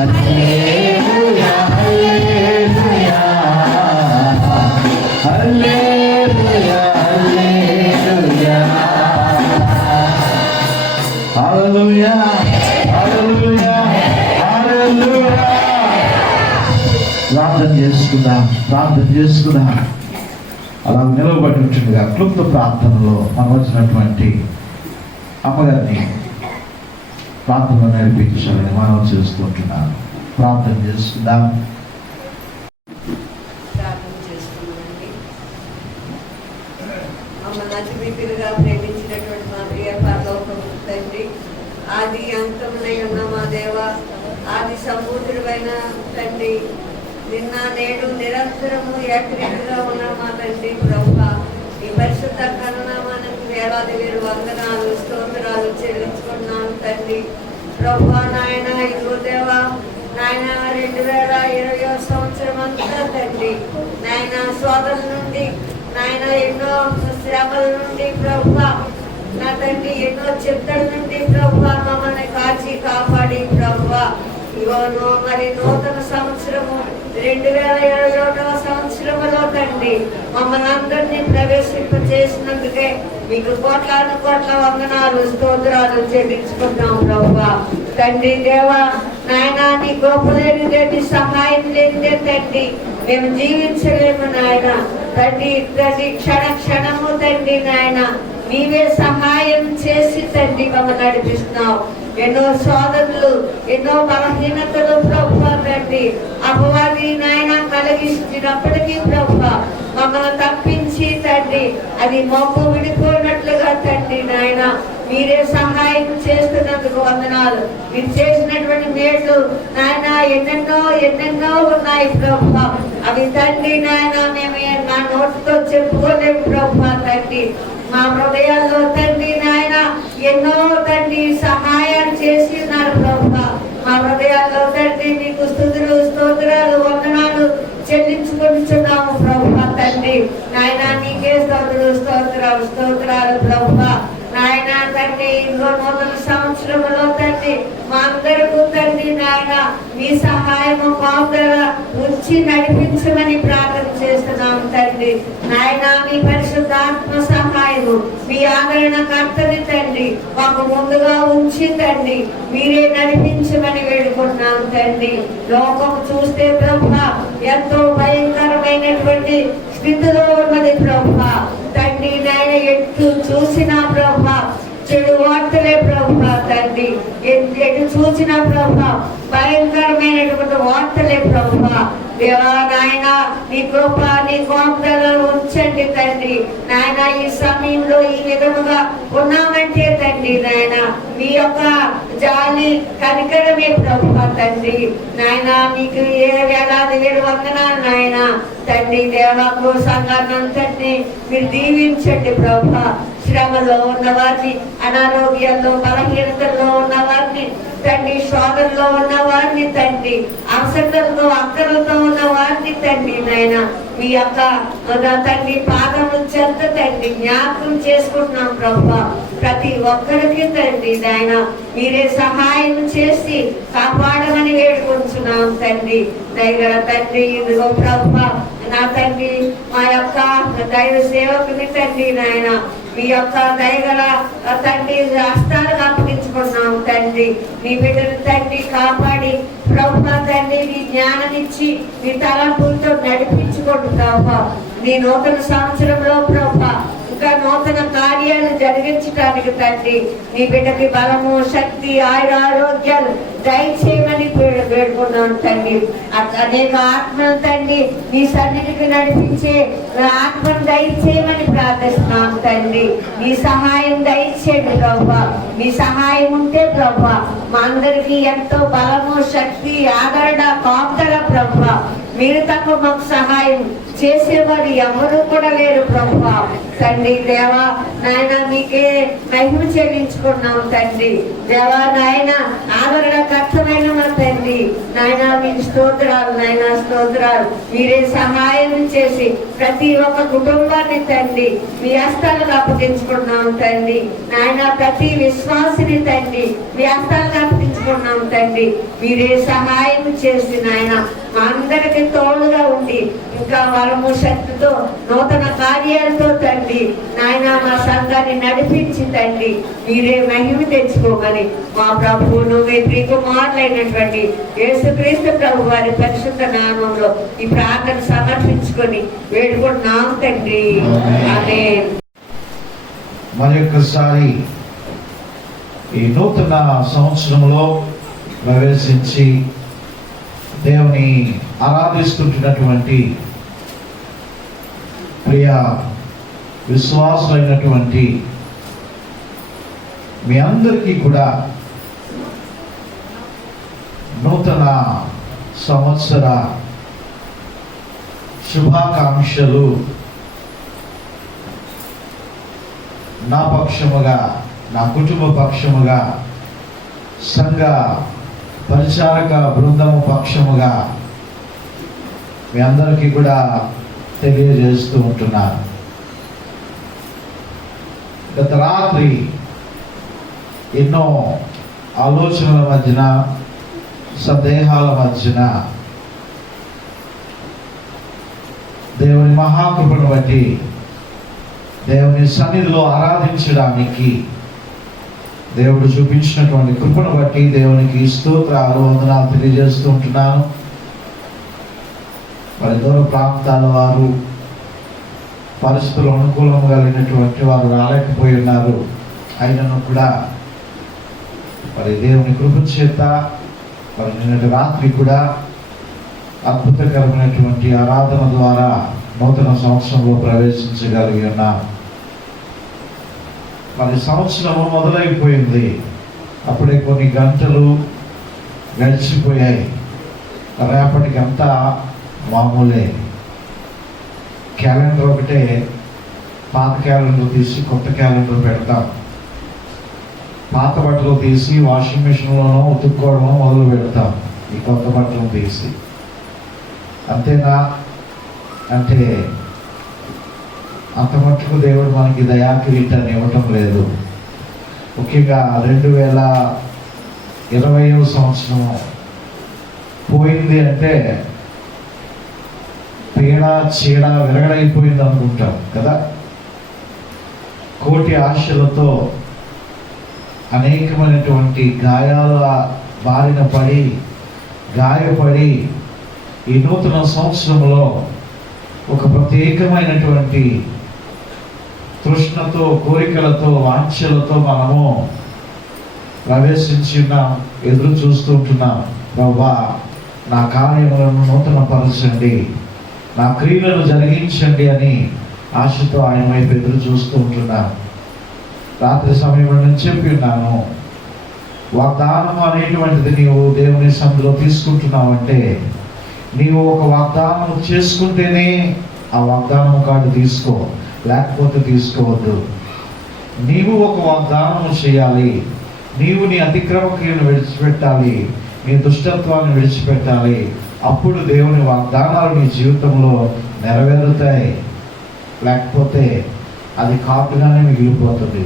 Hallelujah. ప్రార్థన చేసుకుందాం. అలా నిలవబడి ఉంటుండగా క్లుప్త ప్రార్థనలో మనం వచ్చినటువంటి అమ్మగారిని ప్రార్థనలో నేర్పించాలని మనం చేసుకుంటున్నాను. ప్రార్థన చేసుకుందాం. ప్రేమించినటువంటి మా ప్రియ పరలోకపు తండ్రి, ఆది అంతమునై ఉన్న మా దేవ, ఆది సంపూర్ణుడైన తండ్రి, నిన్న నేడు నిరంతరము ఏకరీతిగా ఉన్న మా తండ్రి ప్రభువా, ఈ పరిశుద్ధ కరుణామానికి వేలాది వేరు వందనాలు స్తోత్రాలు చెల్లించుకున్నాను తండ్రి ప్రభువా. నాయన ఇదిగో దేవా, నాయన 2020 సంవత్సరం అంతా తండ్రి నాయన సోదరుల నుండి నాయన ఎన్నో శ్రమల నుండి ప్రభువా, నా తండ్రి ఎన్నో చిత్తల నుండి ప్రభువా మమ్మల్ని కాచి కాపాడి ప్రభువా, ఇగోను మరి నూతన సంవత్సరము 2021 సంవత్సరములో తండ్రి మమ్మల్ని అందరినీ ప్రవేశింపచేసినందుకే మీకు కోట్లాను కోట్ల వందనాలు స్తోత్రాలు చెల్లించుకుంటాం ప్రభువా. తండ్రి దేవా, నాయన నీ గొప్ప లేనిదే, నీ సహాయం లేనిదే తండ్రి మేము జీవించలేము నాయన. తండ్రి తండ్రి క్షణ క్షణము తండ్రి నాయన నీవే సహాయం చేసి తండ్రి మమ్మల్ని నడిపిస్తున్నావు. ఎన్నో సోదరులు ఎన్నో బలహీనతలు ప్రభువా తండ్రి అపవాది నాయన కలిగిస్తున్నప్పటికీ ప్రభువా మమ్మల్ని తప్పించి తండ్రి అది మొక్కు విడిపోయినట్లుగా తండ్రి నాయన మీరే సహాయం చేస్తున్నందుకు వందనాలు. మీరు చేసినటువంటి మేళ్ళు నాయన ఎన్నెన్నో ఉన్నాయి ప్రభువా. అవి తండ్రి నాయన మేము నా నోటితో చెప్పుకోలేము ప్రభువా తండ్రి. మా హృదయాల్లో తండ్రి నాయన ఎన్నో తండ్రి సహాయాలు చేసి ఉన్నారు ప్రభువా. మా హృదయాల్లో తండ్రి నీకు స్తుతులు స్తోత్రాలు వందనాలు చెల్లించుకుంటున్నాము ప్రభువా తండ్రి. నాయన నీకే స్తోత్రాలు ప్రభువా. నాయన తండ్రి ఇంకో నూతన సంవత్సరంలో తండ్రి మా అందరికీ తండ్రి నాయన మీ సహాయము పాత్ర ఉంచి నడిపించమని ప్రార్థన చేస్తున్నాము తండ్రి. నాయన మీ పరిశుద్ధాత్మ సహాయము మీ ఆదరణకర్తని తండ్రి మాకు ముందుగా ఉంచి తండ్రి మీరే నడిపించమని వేడుకుంటున్నాము తండ్రి. లోకం చూస్తే ప్రభువా ఎంతో భయంకరమైనటువంటి స్థితిలో ఉన్నది ప్రభువా తండ్రి. నాయన ఎటు చూసినా ప్రభువా చెడు వార్తలే ప్రభువా తండ్రి. ఎటు చూసినా ప్రభువా భయంకరమైనటువంటి వార్తలే ప్రభువా. దేవా నాయన నీ కృప నీ కోపదలను ఉంచండి తండ్రి. నాయన ఈ సమయంలో ఈ విధముగా ఉన్నామంటే తండ్రి నాయన మీ యొక్క జాలి కనికరమే ప్రభువా తండ్రి. నాయన మీకు వేలాది వేరు వందనాలు నాయన తండ్రి. దేవాకు సంఘాన్ని అంతటిని మీరు దీవించండి ప్రభువా. శ్రమలో ఉన్న వారిని, అనారోగ్యాల్లో బలహీనతల్లో ఉన్న వారిని తండ్రి, శోధనలో ఉన్న వారిని తండ్రి, అవసరాలతో అక్కలతో ఉన్న వారిని తండ్రి నాయన మీ యొక్క తండ్రి పాదము చెంత తండ్రి జ్ఞాపకం చేసుకుంటున్నాం ప్రభువా. ప్రతి ఒక్కరికి తండ్రి నాయన మీరే సహాయం చేసి కాపాడమని వేడుకుంటున్నాం తండ్రి. దయగల తండ్రి ఇదిగో ప్రభువా నా తండ్రి మా యొక్క దైవ సేవకుని తండ్రి నాయన మీ యొక్క దయగల తండ్రి హస్తాలకు అప్పగించుకున్నాం తండ్రి. నీ బిడ్డను తండ్రి కాపాడి ప్రభువా తండ్రి నీ జ్ఞానం ఇచ్చి నీ తలంపులతో నడిపించుకోండి ప్రభువా. నీ నూతన సంవత్సరంలో ప్రభువా ఇంకా నూతన కార్యాలు జరిగించడానికి తండ్రి నీ బిడ్డకి బలము శక్తి ఆరోగ్యాలు దయచేయమని వేడుకున్నాను తండ్రి. అనేక ఆత్మను తండ్రి నీ సన్నిధికి నడిపించే ఆత్మను దయచేయమని ప్రార్థిస్తున్నాను తండ్రి. నీ సహాయం దయచేయండి ప్రభువా. మీ సహాయం ఉంటే ప్రభువా మా అందరికీ ఎంతో బలము శక్తి ఆదరణ కాపుదల ప్రభువా. మీరు తప్ప మాకు సహాయం చేసేవారు ఎవరు కూడా లేరు ప్రభువా తండ్రి. దేవా నాయన మీకే మహిమ చెల్లించుకున్నాం తండ్రి. దేవా నాయన ఆదరణకర్తమైన మా తండ్రి నాయన మీకు స్తోత్రాలు నాయన స్తోత్రాలు. మీరే సహాయం చేసి ప్రతి ఒక్క కుటుంబాన్ని తండ్రి మీ హస్తాలకు అప్పగించుకున్నాం తండ్రి. నాయన ప్రతి విశ్వాసిని తండ్రి మీ హస్తాలకు అప్పగించుకున్నాం తండ్రి. మీరే సహాయం చేసి నాయన మా అందరికి తోడుగా ఉండి ఇంకా వరము శక్తితో నూతన కార్యాలతో తండ్రి తండ్రి నాయన మా సంఘాన్ని నడిపించి తండ్రి మీరే మహిమ తెచ్చుకోమని మా ప్రభువును మీ ప్రియకుమారులైనటువంటి యేసుక్రీస్తు ప్రభు వారి పరిశుద్ధ నామంలో ఈ ప్రార్థన సమర్పించుకొని వేడుకుంటున్నాం తండ్రి. ఆమేన్. మరొకసారి ఈ నూతన సంవత్సరంలో ప్రవేశించి దేవుని ఆరాధిస్తుంటున్నటువంటి ప్రియ విశ్వాసులైనటువంటి మీ అందరికీ కూడా నూతన సంవత్సర శుభాకాంక్షలు నా పక్షముగా, నా కుటుంబ పక్షముగా, సంఘ పరిచారక బృందము పక్షముగా మీ అందరికీ కూడా తెలియజేస్తూ ఉంటున్నాను. గత రాత్రి ఎన్నో ఆలోచనల మధ్యన, సందేహాల మధ్యన దేవుని మహాకృపను బట్టి దేవుని సన్నిధిలో ఆరాధించడానికి దేవుడు చూపించినటువంటి కృపను బట్టి దేవునికి స్తోత్రాలు, వందనాలు తెలియజేస్తూ ఉంటున్నాను. మరి దూర ప్రాంతాల వారు, పరిస్థితులు అనుకూలంగా లేనటువంటి వారు రాలేకపోయి ఉన్నారు. అయినను కూడా మరి దేవుని కృప చేత మరి నిన్నటి రాత్రి కూడా అద్భుతకరమైనటువంటి ఆరాధన ద్వారా నూతన సంవత్సరంలో ప్రవేశించగలిగి ఉన్నాం. మరి సంవత్సరము మొదలైపోయింది, అప్పుడే కొన్ని గంటలు గడిచిపోయాయి. రేపటికంతా మామూలే. క్యాలెండర్ ఒకటే, పాత క్యాలెండర్ తీసి కొత్త క్యాలెండర్ పెడతాం. పాత బట్టలు తీసి వాషింగ్ మిషన్లోనో ఉతుక్కోవడం మొదలు పెడతాం ఈ కొత్త బట్టలు తీసి. అంతేనా అంటే అంత మట్టుకు దేవుడు మనకి దయాకిరీటాన్ని ఇవ్వటం లేదు. ముఖ్యంగా 2020వ సంవత్సరం పోయింది అంటే పీడ చీడ విరగడైపోయింది అనుకుంటాం కదా. కోటి ఆశలతో అనేకమైనటువంటి గాయాల బారిన పడి గాయపడి ఈ నూతన సంవత్సరంలో ఒక ప్రత్యేకమైనటువంటి తృష్ణతో, కోరికలతో, వాంఛలతో మనము ప్రవేశించి ఉన్నాం, ఎదురు చూస్తూ ఉంటున్నాం. ప్రభువా, నా కార్యములను నూతన పరచండి, నా క్రియలను జరిగించండి అని ఆశతో ఆయన వైపు ఎదురు చూస్తూ ఉంటున్నాను. రాత్రి సమయంలో నేను చెప్పి ఉన్నాను, వాగ్దానం అనేటువంటిది నీవు దేవుని సన్నిధిలో తీసుకుంటున్నావంటే నీవు ఒక వాగ్దానం చేసుకుంటేనే ఆ వాగ్దానం కార్డు తీసుకో, లేకపోతే తీసుకోవద్దు. నీవు ఒక వాగ్దానం చేయాలి. నీవు నీ అతిక్రమ క్రియను విడిచిపెట్టాలి, నీ దుష్టత్వాన్ని విడిచిపెట్టాలి. అప్పుడు దేవుని వాగ్దానాలు నీ జీవితంలో నెరవేరుతాయి. లేకపోతే అది కాపుగానే మిగిలిపోతుంది.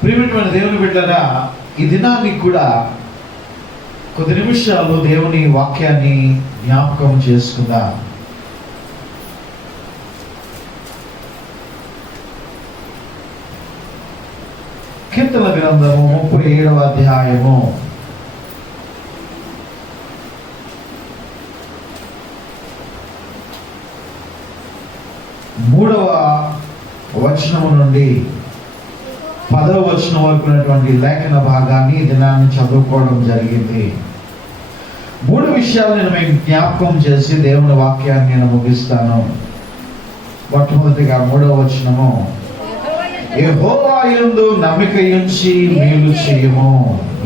ప్రియమైన దేవుని బిడ్డలారా, ఈ దినాన్ని కూడా కొద్ది నిమిషాలు దేవుని వాక్యాన్ని జ్ఞాపకం చేసుకుందాం. కీర్తన గ్రంథము 37వ అధ్యాయము 3వ వచనము నుండి 10వ వచనం వరకు ఉన్నటువంటి లేఖన భాగాన్ని దినాన్ని చదువుకోవడం జరిగింది. 3 విషయాలు నేను మీకు జ్ఞాపకం చేసి దేవుని వాక్యాన్ని నేను ముగిస్తాను. మొట్టమొదటిగా 3వ వచనము, యెహోవా యందు నమ్మిక ఉంచి మేలు చేయము.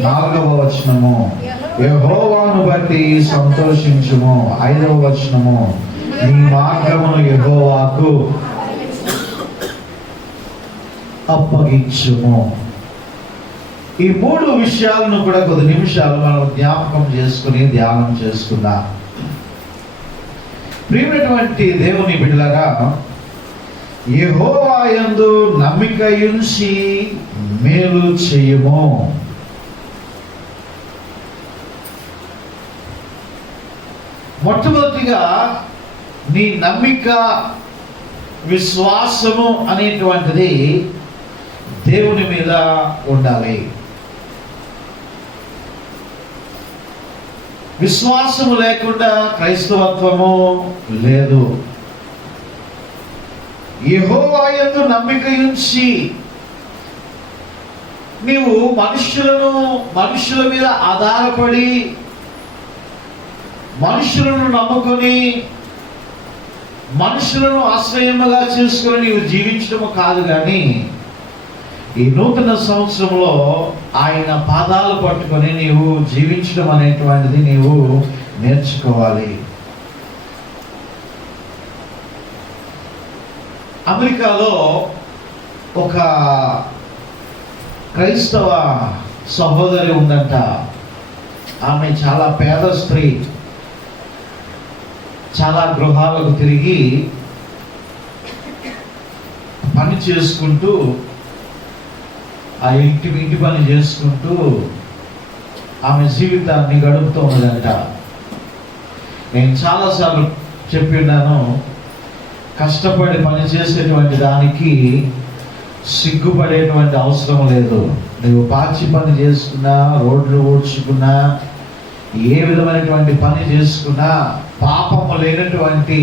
4వ వచనము, యెహోవాను బట్టి సంతోషించుము. 5వ వచనము, నీ మార్గమును యెహోవాకు అప్పగించుము. ఈ 3 విషయాలను కూడా కొద్ది నిమిషాలు మనం జ్ఞాపకం చేసుకుని ధ్యానం చేసుకుందాం. ప్రియమైనటువంటి దేవుని బిడ్డలారా, యెహోవా యందు నమ్మిక ఉంచి మేలు చేయము. మొట్టమొదటిగా నీ నమ్మిక విశ్వాసము అనేటువంటిది దేవుని మీద ఉండాలి. విశ్వాసము లేకుండా క్రైస్తవత్వము లేదు. యెహోవా యందు నమ్మిక ఉంచి నీవు మనుషుల మీద ఆధారపడి మనుషులను నమ్ముకొని మనుషులను ఆశ్రయముగా చేసుకుని నీవు జీవించడము కాదు, కానీ ఈ నూతన సంవత్సరంలో ఆయన పాదాలు పట్టుకొని నీవు జీవించడం అనేటువంటిది నీవు నేర్చుకోవాలి. అమెరికాలో ఒక క్రైస్తవ సహోదరి ఉందంట. ఆమె చాలా పేద స్త్రీ. చాలా గృహాలకు తిరిగి పని చేసుకుంటూ ఆ ఇంటి పని చేసుకుంటూ ఆమె జీవితాన్ని గడుపుతూ ఉన్నదంట. నేను చాలాసార్లు చెప్పిన్నాను, కష్టపడి పని చేసేటువంటి దానికి సిగ్గుపడేటువంటి అవసరం లేదు. నువ్వు పాచి పని చేసుకున్నా, రోడ్లు ఊడ్చుకున్నా, ఏ విధమైనటువంటి పని చేసుకున్నా, పాపము లేనటువంటి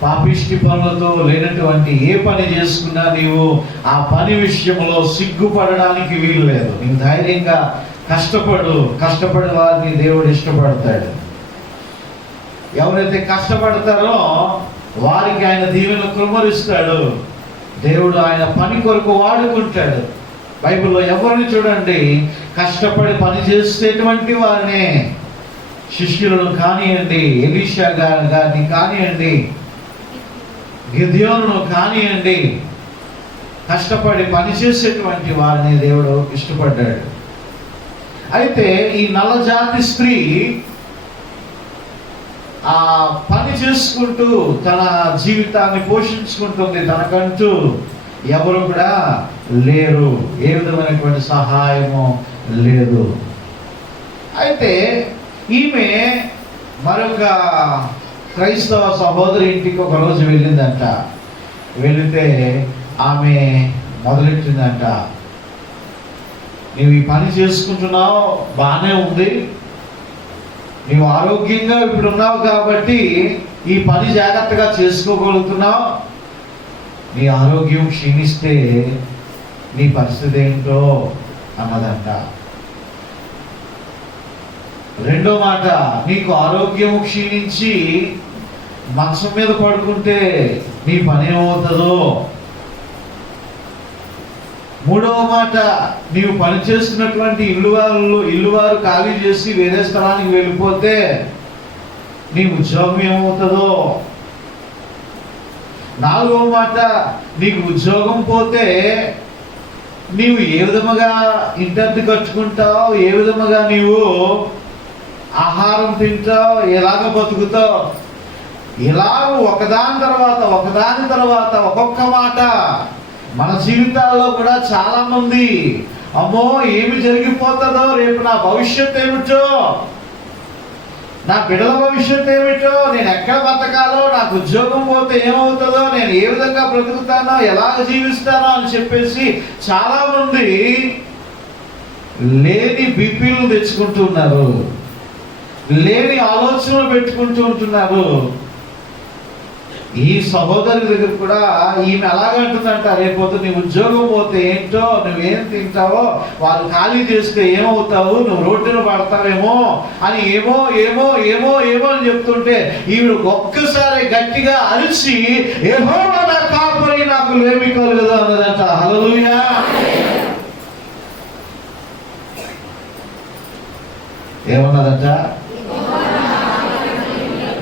పాపిష్టి పనులతో లేనటువంటి ఏ పని చేసుకున్నా నీవు ఆ పని విషయంలో సిగ్గుపడడానికి వీలు లేదు. నీవు ధైర్యంగా కష్టపడి వారిని దేవుడు ఇష్టపడతాడు. ఎవరైతే కష్టపడతారో వారికి ఆయన దీవెనలు కుమ్మరిస్తాడు. దేవుడు ఆయన పని కొరకు వాడుకుంటాడు. బైబిల్లో ఎవరిని చూడండి, కష్టపడి పని చేసేటువంటి వారినే, శిష్యులను కానివ్వండి, ఎలీషా గారిని కానివ్వండి, గిద్యోనును కానివ్వండి, కష్టపడి పనిచేసేటువంటి వారిని దేవుడు ఇష్టపడ్డాడు. అయితే ఈ నల్లజాతి స్త్రీ ఆ పని చేసుకుంటూ తన జీవితాన్ని పోషించుకుంటుంది. తనకంటూ ఎవరు కూడా లేరు, ఏ విధమైనటువంటి సహాయము లేదు. అయితే ఈమె మరొక క్రైస్తవ సహోదరి ఇంటికి ఒక రోజు వెళ్ళిందంట. వెళితే ఆమె మొదలెట్టిందంట, నీవు ఈ పని చేసుకుంటున్నావు, బాగానే ఉంది, నీవు ఆరోగ్యంగా ఇప్పుడు ఉన్నావు కాబట్టి ఈ పని జాగ్రత్తగా చేసుకోగలుగుతున్నావు. నీ ఆరోగ్యం క్షీణిస్తే నీ పరిస్థితి ఏంటో అన్నదంట. రెండో మాట, నీకు ఆరోగ్యము క్షీణించి మంచం మీద పడుకుంటే నీ పని ఏమవుతుందో. మూడవ మాట, నీవు పనిచేస్తున్నటువంటి ఇల్లువారు ఖాళీ చేసి వేరే స్థలానికి వెళ్ళిపోతే నీ ఉద్యోగం ఏమవుతుందో. నాలుగవ మాట, నీకు ఉద్యోగం పోతే నీవు ఏ విధముగా ఇంటి కట్టుకుంటావు, ఏ విధముగా నీవు ఆహారం తింటావు, ఎలాగ బతుకుతావు. ఇలాగ ఒకదాని తర్వాత ఒక్కొక్క మాట మన జీవితాల్లో కూడా చాలా మంది, అమ్మో ఏమి జరిగిపోతుందో, రేపు నా భవిష్యత్తు ఏమిటో, నా బిడ్డల భవిష్యత్తు ఏమిటో, నేను ఎక్కడ బతకాలో, నాకు ఉద్యోగం పోతే ఏమవుతుందో, నేను ఏ విధంగా బ్రతుకుతానో, ఎలాగ జీవిస్తానో అని చెప్పేసి చాలా మంది లేని బీపీలు తెచ్చుకుంటున్నారు, లేని ఆలోచనలు పెట్టుకుంటూ ఉంటున్నారు. ఈ సహోదరి దగ్గర కూడా ఈమె అలాగంటుందంట, రేపోతే నీ ఉద్యోగం పోతే ఏంటో, నువ్వేం తింటావో, వాళ్ళు ఖాళీ చేస్తే ఏమవుతావు, నువ్వు రోడ్డును పడతావేమో అని ఏమో ఏమో ఏమో ఏమో అని చెప్తుంటే ఈవిడ ఒక్కసారి గట్టిగా అరిచి, యెహోవా నా కాపరి, నాకు లేమి కలుగదు అన్నదంట. హల్లెలూయా. ఏమన్నదంట?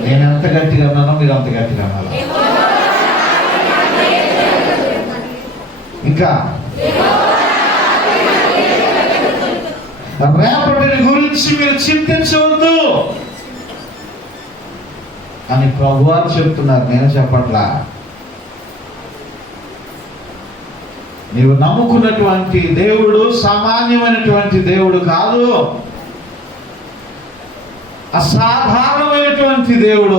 నేను ఎంత గట్టిగా అన్నానో మీరు అంత గట్టిగా అన్నారు. ఇంకా రేపటిని గురించి మీరు చింతించవద్దు అని ప్రభువారు చెప్తున్నారు, నేను చెప్పట్లా. నీవు నమ్ముకున్నటువంటి దేవుడు సామాన్యమైనటువంటి దేవుడు కాదు, అసాధారణమైనటువంటి దేవుడు.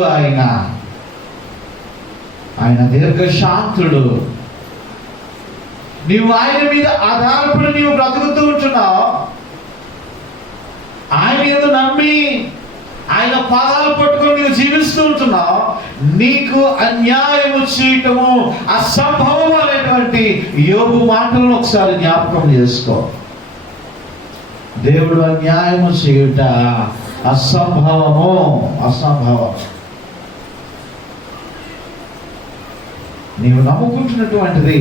ఆయన దీర్ఘశాంతుడు. నీవు ఆయన మీద ఆధారపడి నీవు బ్రతుకుతూ ఉంటున్నావు. ఆయన ఏదో నమ్మి ఆయన పాదాలు పట్టుకొని నీవు జీవిస్తూ ఉంటున్నావు. నీకు అన్యాయము చేయటము అసంభవం అనేటువంటి యోబు మాటలను ఒకసారి జ్ఞాపకం చేసుకో. దేవుడు అన్యాయము చేయుట అసంభవం. నీవు నమ్ముకుంటున్నటువంటిది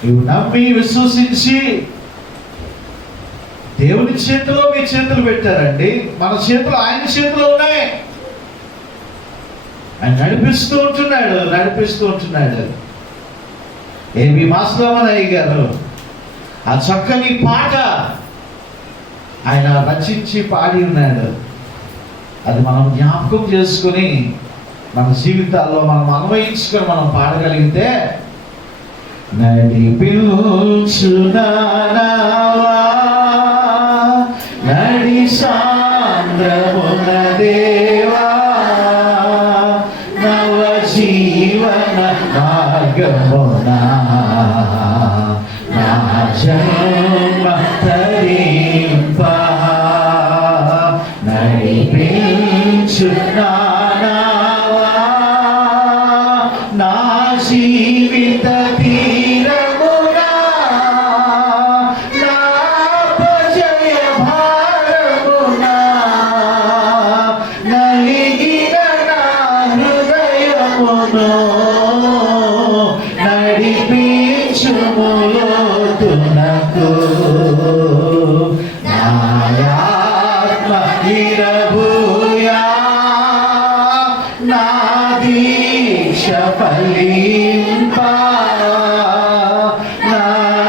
నీవు నమ్మి విశ్వసించి, దేవుని చేతిలో మీ చేతులు పెట్టారండి. మన చేతులు ఆయన చేతిలో ఉన్నాయి. ఆయన నడిపిస్తూ ఉంటున్నాడు. ఏబి మాస్లమనయ్య గారు ఆ చక్కని పాట ఆయన రచించి పాడి ఉన్నాడు. అది మనం జ్ఞాపకం చేసుకుని మన జీవితాల్లో మనం అన్వయించుకొని మనం పాడగలిగితే, నడిపించునావా నడి సాంద్రమున దేవా, నవ జీవన మార్గమున నా జన్మ తరింప, నడిపించునావా నా జీవిత తీరమునా, నా అపజయ భారమునా, నలిగిన నా హృదయమును నడిపించుము లోతునకు, నా ఆత్మ నిరభూయా, నా దీక్ష ఫలింప, నా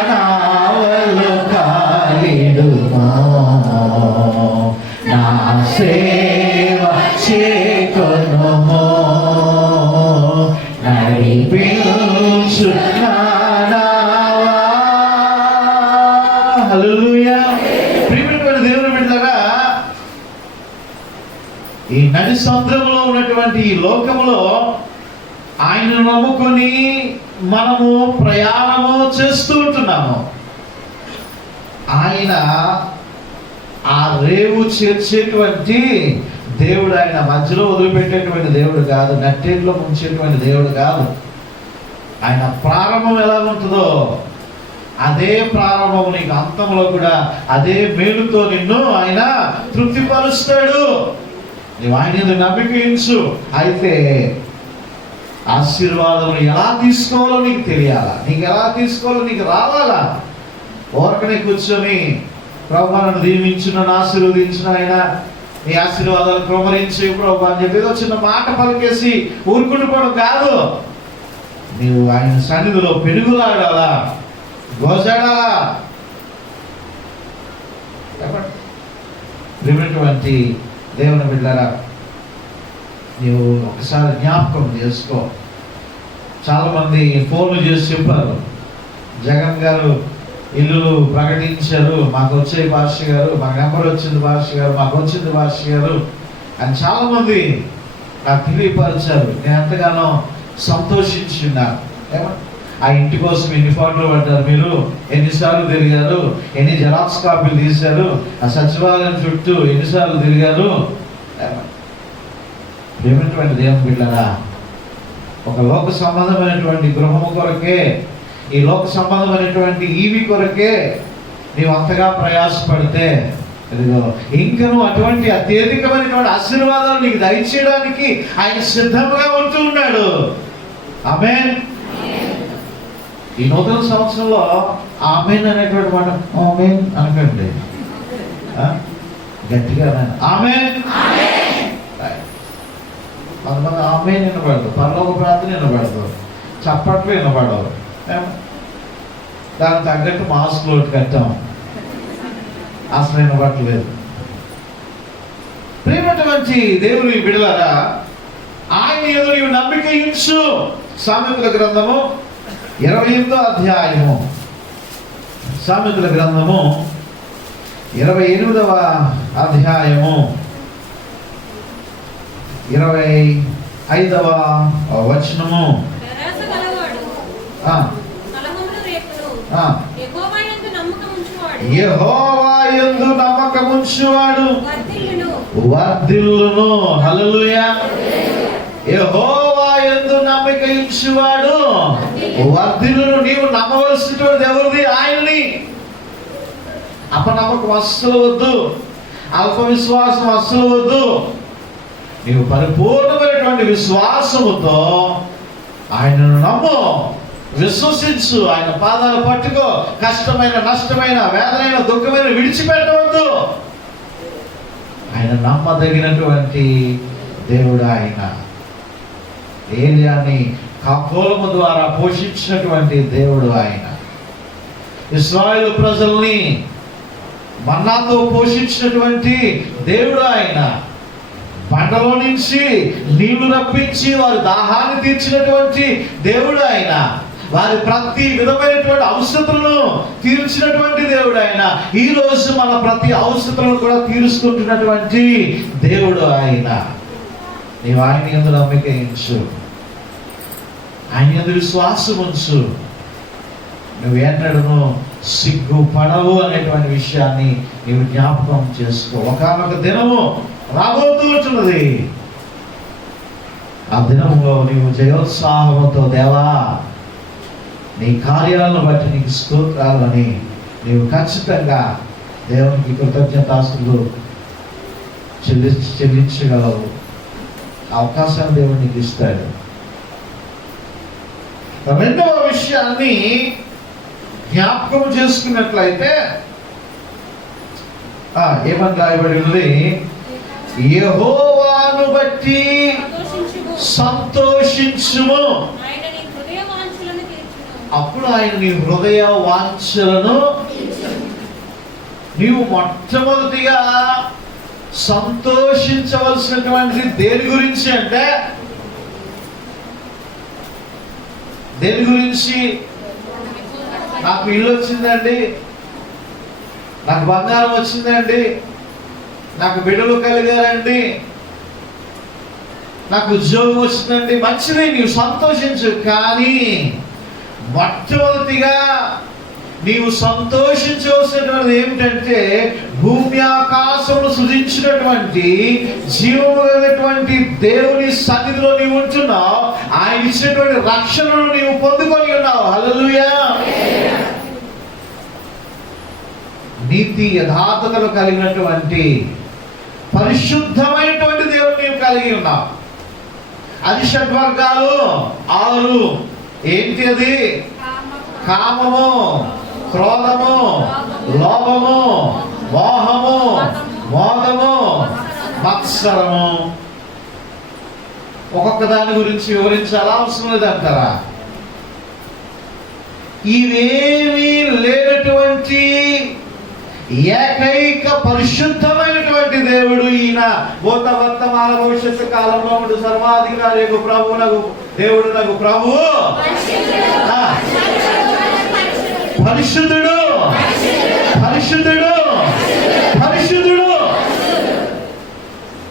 నావలు కాలిడుమో, నా సేవ చేకొనుమో, నడిపించు నావా. హల్లెలూయా. ప్రియమైనటువంటి దేవుని బిడ్డలారా, ఈ నడి సముద్రంలో ఉన్నటువంటి ఈ లోకములో ఆయనను నమ్ముకొని మనము ప్రయాణము చేస్తూ ఉంటున్నాము. ఆయన ఆ రేవు చేర్చేటువంటి దేవుడు. ఆయన మధ్యలో వదిలిపెట్టేటువంటి దేవుడు కాదు, నట్టేట్లో ముంచేటువంటి దేవుడు కాదు. ఆయన ప్రారంభం ఎలా ఉంటుందో అదే ప్రారంభం నీకు అంతంలో కూడా అదే మేలుతో నిన్ను ఆయన తృప్తిపరుస్తాడు. నీవు ఆయన నమ్మిక ఉంచు. అయితే ఆశీర్వాదం ఎలా తీసుకోవాలో నీకు తెలియాలా, నీకు ఎలా తీసుకోవాలో నీకు రావాలా. ఓరకనే కూర్చొని ప్రభు నన్ను దీవించు, నన్ను ఆశీర్వదించిన, ఆయన నీ ఆశీర్వాదాలు క్రమరించి ప్రభు అని చెప్పి ఏదో చిన్న మాట పలికేసి ఊరుకుంటుకోవడం కాదు. నీవు ఆయన సన్నిధిలో పెనుగులాడాలా, గోజాడాలా. ప్రియమైనటువంటి దేవుని బిడ్డలారా, నీవు ఒకసారి జ్ఞాపకం చేసుకో. చాలామంది ఫోన్లు చేసి చెప్పారు, జగన్ గారు ఇల్లు ప్రకటించారు, మాకు వచ్చే భాష గారు, మాకు నెంబర్ వచ్చింది భాష గారు, మాకు వచ్చింది భాష గారు అని చాలామంది నాకు తెలియపరిచారు. నేను ఎంతగానో సంతోషించున్నాను. ఆ ఇంటి కోసం ఎన్ని ఫోటోలు పడ్డారు మీరు, ఎన్నిసార్లు తిరిగారు, ఎన్ని జెరాక్స్ కాపీలు తీశారు, ఆ సచివాలయం చుట్టూ ఎన్నిసార్లు తిరిగారు. ఏమిటటువంటి దేవుని బిడ్డలారా, ఒక లోక సంబంధమైనటువంటి గృహము కొరకే, ఈ లోక సంబంధమైనటువంటి ఈవి కొరకే నీవు అంతగా ప్రయాసపడితే, ఇదిగో ఇంకను అటువంటి అత్యధికమైనటువంటి ఆశీర్వాదాలు నీకు దయచేయడానికి ఆయన సిద్ధంగా ఉంటూ ఉన్నాడు. ఆమేన్. ఈ నూతన సంవత్సరంలో ఆమేన్ అనేటువంటి మాట ఆమేన్ అనకండి, గట్టిగా ఆమేన్. కొంతమంది ఆమేన్ వినబడదు, పరలోక ప్రార్థన వినబడదు, చప్పట్లు వినబడవు. దానికి తగ్గట్టు మాస్క్ లోటు కట్టాం, అసలు వినబడలేదు. ప్రేమటువంటి దేవుని బిడ్డలారా, ఆయన ఏదో నీవు నమ్మిక ఉంచు. సామెతల గ్రంథము 28వ అధ్యాయము, సామెతల గ్రంథము 28వ అధ్యాయము 25వ వచనము. కలహములు రేపును. యెహోవా యందు నమ్మకముంచువాడు వర్ధిల్లును. హల్లెలూయా. యెహోవా యందు నమ్మిక ఉంచువాడు వర్ధిల్లును. నీవు నమ్మవలసినటువంటి ఎవరిది? ఆయన్ని. అపనమ్మకం అస్సలు వద్దు, అల్ప విశ్వాసం అస్సలు వద్దు. నీవు పరిపూర్ణమైనటువంటి విశ్వాసముతో ఆయనను నమ్ము, విశ్వసించు, ఆయన పాదాలు పట్టుకో. కష్టమైన, నష్టమైన, వేదనైన, దుఃఖమైన విడిచిపెట్టవద్దు. ఆయన నమ్మదగినటువంటి దేవుడు. ఆయన ఏలియాని కాకోలము ద్వారా పోషించినటువంటి దేవుడు. ఆయన ఇశ్రాయేలు ప్రజల్ని మన్నాతో పోషించినటువంటి దేవుడు. ఆయన బండలో నుంచి నీళ్లు రప్పించి వారి దాహాన్ని తీర్చినటువంటి దేవుడు. ఆయన వారి ప్రతి విధమైనటువంటి అవసరతలను తీర్చినటువంటి దేవుడు. ఆయన ఈ రోజు మన ప్రతి అవసరతలను కూడా తీర్చుకుంటున్నటువంటి దేవుడు. ఆయన నీవు ఆయన యందు నమ్మిక ఉంచు, ఆయన యందు విశ్వాసం ఉంచు. నువ్వేంటను సిగ్గుపడవు అనేటువంటి విషయాన్ని నీవు జ్ఞాపకం చేసుకో. ఒకానొక దినము రాబోతున్నది. ఆ దినంలో నీవు జయోత్సాహంతో, దేవా నీ కార్యాలను బట్టి నీకు స్తోత్రాలని నీవు ఖచ్చితంగా దేవునికి కృతజ్ఞతాస్తులు చెల్లించగలవు. అవకాశాన్ని దేవుడు నీకు ఇస్తాడు. రెండవ విషయాన్ని జ్ఞాపకం చేసుకున్నట్లయితే ఏమని రాయబడి ఉంది? యెహోవాను బట్టి సంతోషించుము, అప్పుడు ఆయన నీ హృదయ వాంఛలను. నీవు మొట్టమొదటిగా సంతోషించవలసినటువంటి దేని గురించి అంటే, దేని గురించి? నాకు ఇల్లు వచ్చిందండి, నాకు బంగారం వచ్చిందండి, నాకు బిడ్డలు కలిగారండి, నాకు ఉద్యోగం వచ్చిందండి, మంచిది, నీవు సంతోషించు. కానీ మొట్టమొదటిగా నీవు సంతోషించవలసినటువంటిది ఏమిటంటే, భూమి ఆకాశమును సృజించినటువంటి జీవమైనటువంటి దేవుని సన్నిధిలో నీవు ఉంటున్నావు. ఆయన ఇచ్చినటువంటి రక్షణను నీవు పొందుకొని ఉన్నావు. హల్లెలూయా. నీతి యథార్థతలు కలిగినటువంటి పరిశుద్ధమైనటువంటి దేవుడు నీవు కలిగి ఉన్నావు. అది షడ్వర్గాలు 6. ఏంటి అది? కామము, క్రోధము, లోభము, మోహము, మోదము, మత్సరము. ఒక్కొక్క దాని గురించి వివరించాలా? అవసరం లేదంటారా? ఇవేమీ లేనటువంటి ఏకైక పరిశుద్ధమైనటువంటి దేవుడు ఈయన. భూత వర్తమాన భవిష్యత్తు కాలంలో ఉండు సర్వాధికారి ప్రభువునకు దేవుడు, నాకు ప్రభువు పరిశుద్ధుడు, పరిశుద్ధుడు, పరిశుద్ధుడు.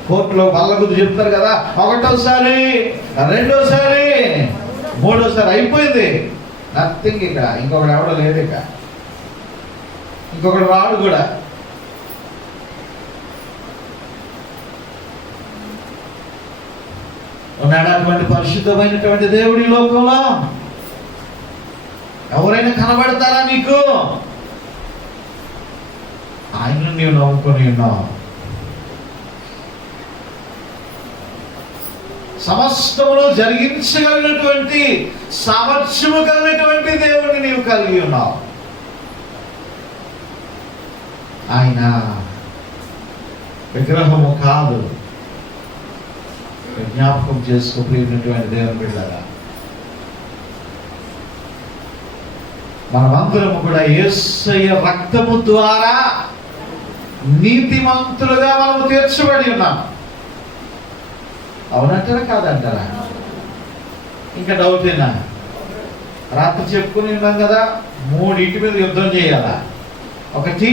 కోర్టులో బల్లగుద్దు చెప్తారు కదా, ఒకటోసారి, రెండోసారి, మూడోసారి అయిపోయింది. నథింగ్. ఇక ఇంకొకటి ఎవడో లేదు, ఇక ఇంకొకటి రాడు కూడా. ఉన్నాడు అటువంటి పరిశుద్ధమైనటువంటి దేవుడి లోకంలో? ఎవరైనా కనబడతారా నీకు? ఆయనను నీవు నమ్ముకొని ఉన్నావు. సమస్తమును జరిగించగలిగినటువంటి సామర్థ్యము కలిగినటువంటి దేవుడిని నీవు కలిగి ఉన్నావు. ఆయన విగ్రహము కాదు. జ్ఞాపకం చేసుకోలేనటువంటి దేవుని బిడ్డలారా, మనమందరము కూడా యేసయ్య రక్తము ద్వారా నీతిమంతులుగా మనము తీర్చబడి ఉన్నాం. అవునంటారా కాదంటారా? ఇంకా డౌటేనా? రాత్రి చెప్పుకుని ఉన్నాం కదా, 3 ఇంటి మీద యుద్ధం చేయాలా. 1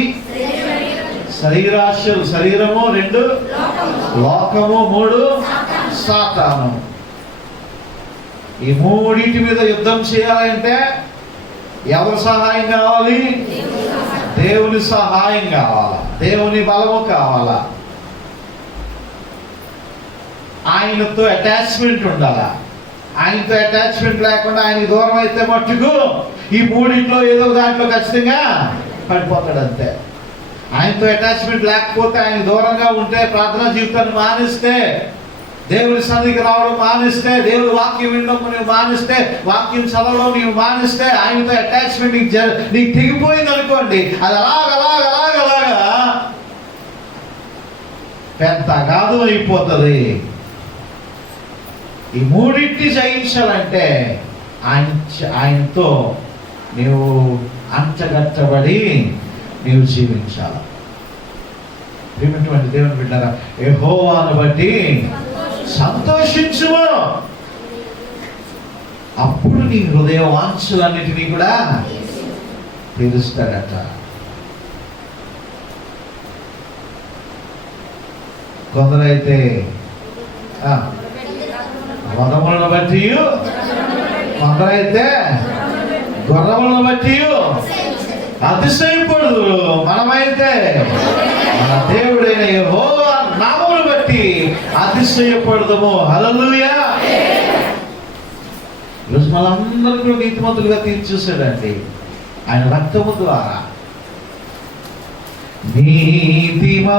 శరీరాశలు, శరీరము. 2 లోకము. 3 సాతాను. ఈ మూడింటి మీద యుద్ధం చేయాలంటే ఎవరి సహాయం కావాలి? దేవుని సహాయం కావాలా, దేవుని బలము కావాలా, ఆయనతో అటాచ్మెంట్ ఉండాలా. ఆయనతో అటాచ్మెంట్ లేకుండా ఆయనకి దూరం అయితే మట్టుకు ఈ మూడింట్లో ఏదో దాంట్లో ఖచ్చితంగా పడిపోతాడు అంతే. ఆయనతో అటాచ్మెంట్ లేకపోతే, ఆయన దూరంగా ఉంటే, ప్రార్థనా జీవితాన్ని మానేస్తే, దేవుని సన్నిధికి రావడం మానేస్తే, దేవుని వాక్యం వినడం నువ్వు మానేస్తే, వాక్యం చదవడం నీవు మానేస్తే, ఆయనతో అటాచ్మెంట్ నీకు తెగిపోయింది అనుకోండి, అది అలాగలాగా పెద్ద కాదు అయిపోతుంది. ఈ మూడింటిని జయించాలంటే ఆయనతో నీవు అంచగట్టబడి నీవు జీవించాలి. ప్రియమైనటువంటి దేవుని బిడ్డలారా, యెహోవాను బట్టి సంతోషించుము, అప్పుడు నీ హృదయ వాంఛలన్నిటినీ కూడా తీరుస్తాడట. కొందరైతే వదములను బట్టి, కొందరైతే గుర్రములను బట్టి అతిశయపడదు. మనమైతే మన దేవుడైన యెహోవా నామమును బట్టి అతిశయపడదము. హల్లెలూయా. ఈరోజు మనందరూ కూడా నీతిమంతులుగా తీర్చేశాడండి ఆయన రక్తము ద్వారా. నీతిమంతులారా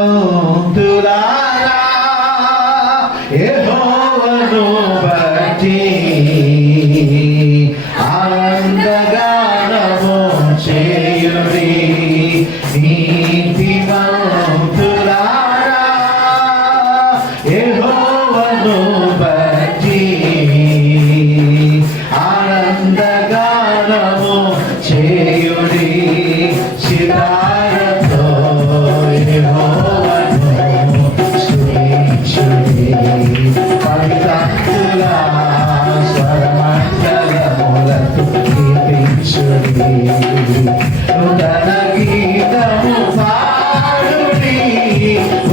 యెహోవాను బట్టి ఆనందగానము చేయుడి. నీతిమంతులారా యెహోవాను బట్టి ఆనందగానము చేయుడి. సితారతో యెహోవాను స్తుతించుడి. పరితంతుల స్వరమండలములతో కీర్తించుడి. నూతన గీతము పాడుడి,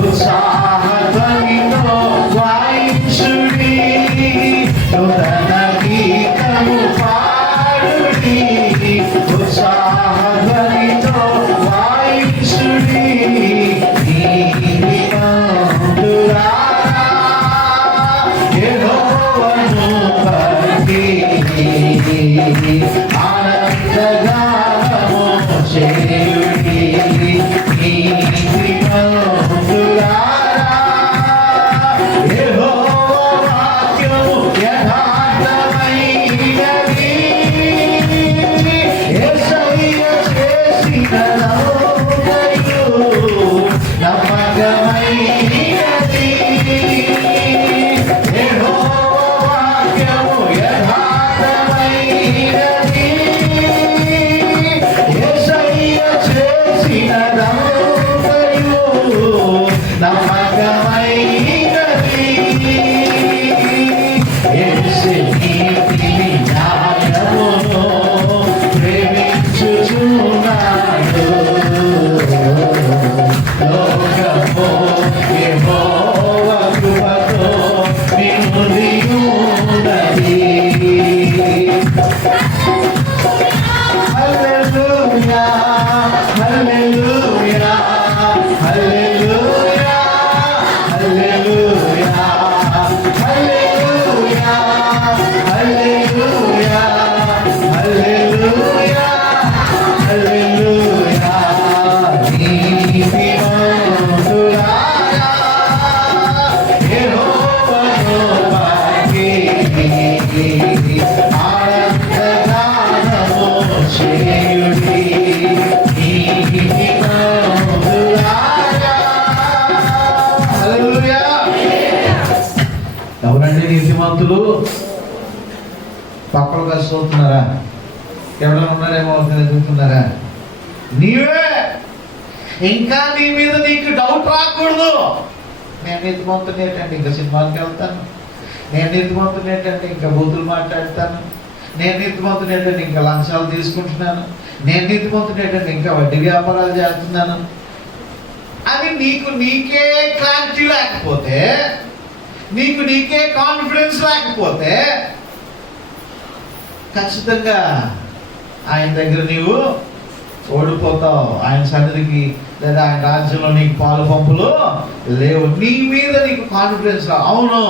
ఉత్సాహధ్వనితో వాయించుడి. నూతన గీతము పాడుడి, ఉత్సాహధ్వనితో వాయించుడి. నీతిమంతులారా యెహోవాను బట్టి ఆనందగానము చేయుడి. నీతిమంతులారా యెహోవా వాక్యము యథార్థమైనది, యేసయ్య చేసిన నమ్మకము నమ్మకమైనది. యెహోవా వాక్యము యథార్థమైనది, యేసయ్య చేసిన నమ్మకము నమ్మకమైనది. యేసు నీతిని న్యాయమును ప్రేమించుచున్నాడు. లోకము యెహోవా కృపతో నిండియున్నది. హల్లెలూయా, హల్లెలూయా, హల్లెలూయా, హల్లెలూయా, హల్లెలూయా, హల్లెలూయా, హల్లెలూయా, హల్లెలూయా. నీతిమంతులారా యెహోవాను బట్టి ఆనందగానము చేయుడి. నీతిమంతులారా. హల్లెలూయా. ఎవరండి నీతిమంతులు? పక్కలు కలిసి చూస్తున్నారా? ఎవరైనా ఉన్నారేమో ఎదుగుతున్నారా? నీవే. ఇంకా నీ మీద నీకు డౌట్ రాకూడదు. నేను నీతిమంతుని ఏంటంటే ఇంకా సినిమాలకి వెళ్తాను, నేను నీతిమంతుని ఏంటంటే ఇంకా బూతులు మాట్లాడతాను, నేను నీతిమంతుని ఏంటంటే ఇంకా లంచాలు తీసుకుంటున్నాను, నేను నీతిమంతుని ఏంటంటే ఇంకా వడ్డీ వ్యాపారాలు చేస్తున్నాను అని నీకే క్లారిటీ లేకపోతే, నీకే కాన్ఫిడెన్స్ లేకపోతే ఖచ్చితంగా ఆయన దగ్గర నీవు ఓడిపోతావు. ఆయన సన్నిధికి లేదా ఆయన రాజ్యంలో నీకు పాలు పంపులు లేవు. నీ మీద నీకు కాన్ఫిడెన్స్ రావు. అవును,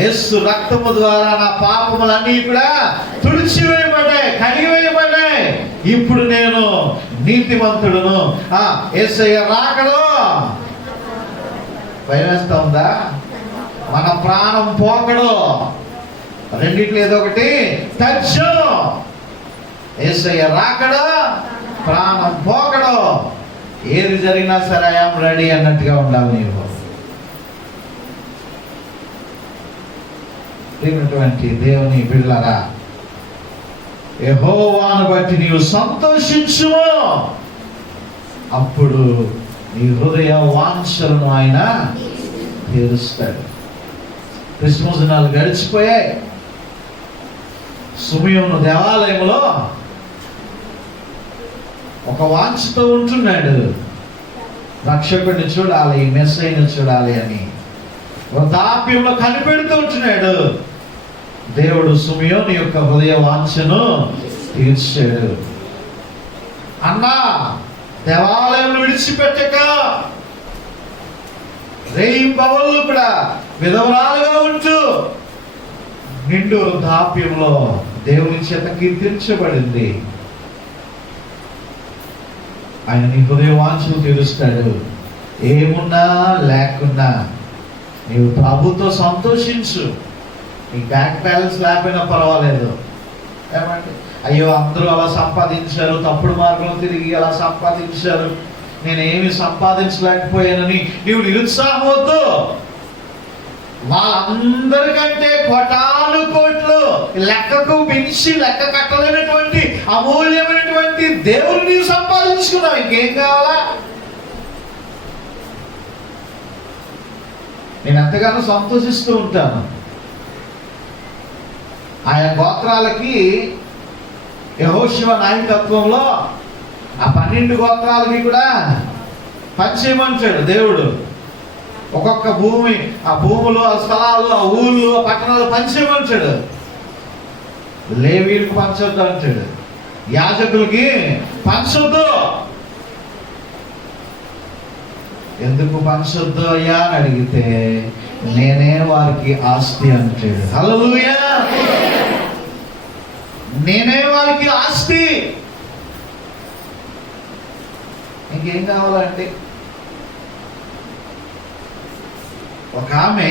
యేసు రక్తము ద్వారా నా పాపములన్నీ కూడా తుడిచివేయబడ్డాయి, కడిగివేయబడ్డాయి. ఇప్పుడు నేను నీతిమంతుడును. యేసయ్య రాకడో భయం వేస్తా ఉందా? మన ప్రాణం పోకడు, రెండిట్లో ఏదో ఒకటి టచ్చు. యేసయ్య రాకడో ప్రాణం పోకడో, ఏది జరిగినా సరే ఐయామ్ రెడీ అన్నట్టుగా ఉండాలి నీవు. దేవుని బిడ్డలారా, యెహోవాను బట్టి నీవు సంతోషించు, అప్పుడు నీ హృదయ వాంఛలను ఆయన తీరుస్తాడు. క్రిస్మస్ దినాలు గడిచిపోయాయి. సుమయోను దేవాలయంలో ఒక వాంఛతో ఉంటున్నాడు, రక్షకుడిని చూడాలి, మెస్సయ్యను చూడాలి అని. వృద్ధాప్యంలో కనిపెడుతూ ఉంటున్నాడు. దేవుడు సుమయోను యొక్క హృదయ వాంఛను తీర్చాడు. అన్నా, దేవాలయం విడిచిపెట్టక రేయింబవళ్ళు కూడా విధవరాలుగా ఉంటూ నిండు వృద్ధాప్యంలో దేవుని చేత కీర్తించబడింది. ఆయన నీ హృదయ వాంఛను తీరుస్తాడు. ఏమున్నా లేకున్నా నీవు ప్రభుతో సంతోషించు. నీ బ్యాంక్ బ్యాలెన్స్ లేకపోయినా పర్వాలేదు. ఏమంటే అయ్యో అందరూ అలా సంపాదించారు, తప్పుడు మార్గంలో తిరిగి అలా సంపాదించారు, నేనేమి సంపాదించలేకపోయానని నీవు నిరుత్సాహవద్దు. వాళ్ళందరికంటే కోటాను కోట్లు లెక్కకు మించి లెక్క కట్టలేనటువంటి అమూల్యమైనటువంటి దేవుని నీవు సంపాదించుకున్నావు. ఇంకేం కావాలా? నేను ఎంతగానో సంతోషిస్తూ ఉంటాను. ఆయా గోత్రాలకి యెహోషువ నాయకత్వంలో ఆ 12 గోత్రాలకి కూడా పంచేయమంటాడు దేవుడు. ఒక్కొక్క భూమి, ఆ భూములు, ఆ స్థలాలు, ఆ ఊళ్ళు, ఆ పట్టణాలు పంచేయమంటాడు. లేవీయులకు పంచొద్దు అంటాడు, యాజకులకి పంచొద్దు. ఎందుకు పంచొద్దు అయ్యా అని అడిగితే, నేనే వారికి ఆస్తి అంటాడు. హల్లెలూయా! నేనే వారికి ఆస్తి. ఇంకేం కావాలంటే, ఒక ఆమె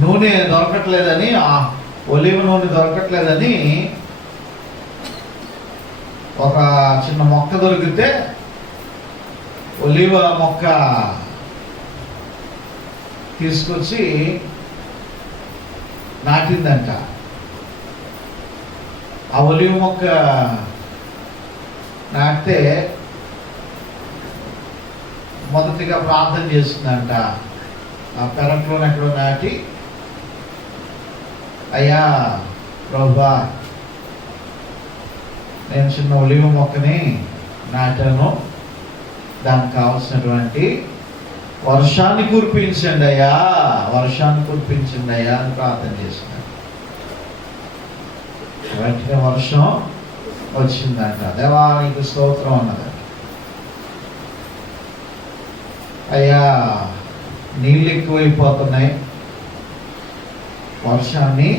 నూనె దొరకట్లేదని, ఒలివ నూనె దొరకట్లేదని ఒక చిన్న మొక్క దొరికితే ఒలివ మొక్క తీసుకొచ్చి నాటిందంట. ఆ ఒలివ మొక్క నాటితే మొదటిగా ప్రార్థన చేస్తుందంట. ఆ పెరట్లోనే ఎక్కడో నాటి, అయ్యా ప్రభువా, నేను చిన్న ఒలివ మొక్కని నాటాను, దానికి కావాల్సినటువంటి వర్షాన్ని కురిపించండి అయ్యా, వర్షాన్ని కురిపించండి అయ్యా అని ప్రార్థన చేస్తున్నాడు. వెంటనే వర్షం వచ్చిందంట. దేవానికి స్తోత్రం అన్నది. అయ్యా, నీళ్ళు ఎక్కువైపోతున్నాయి, వర్షాన్ని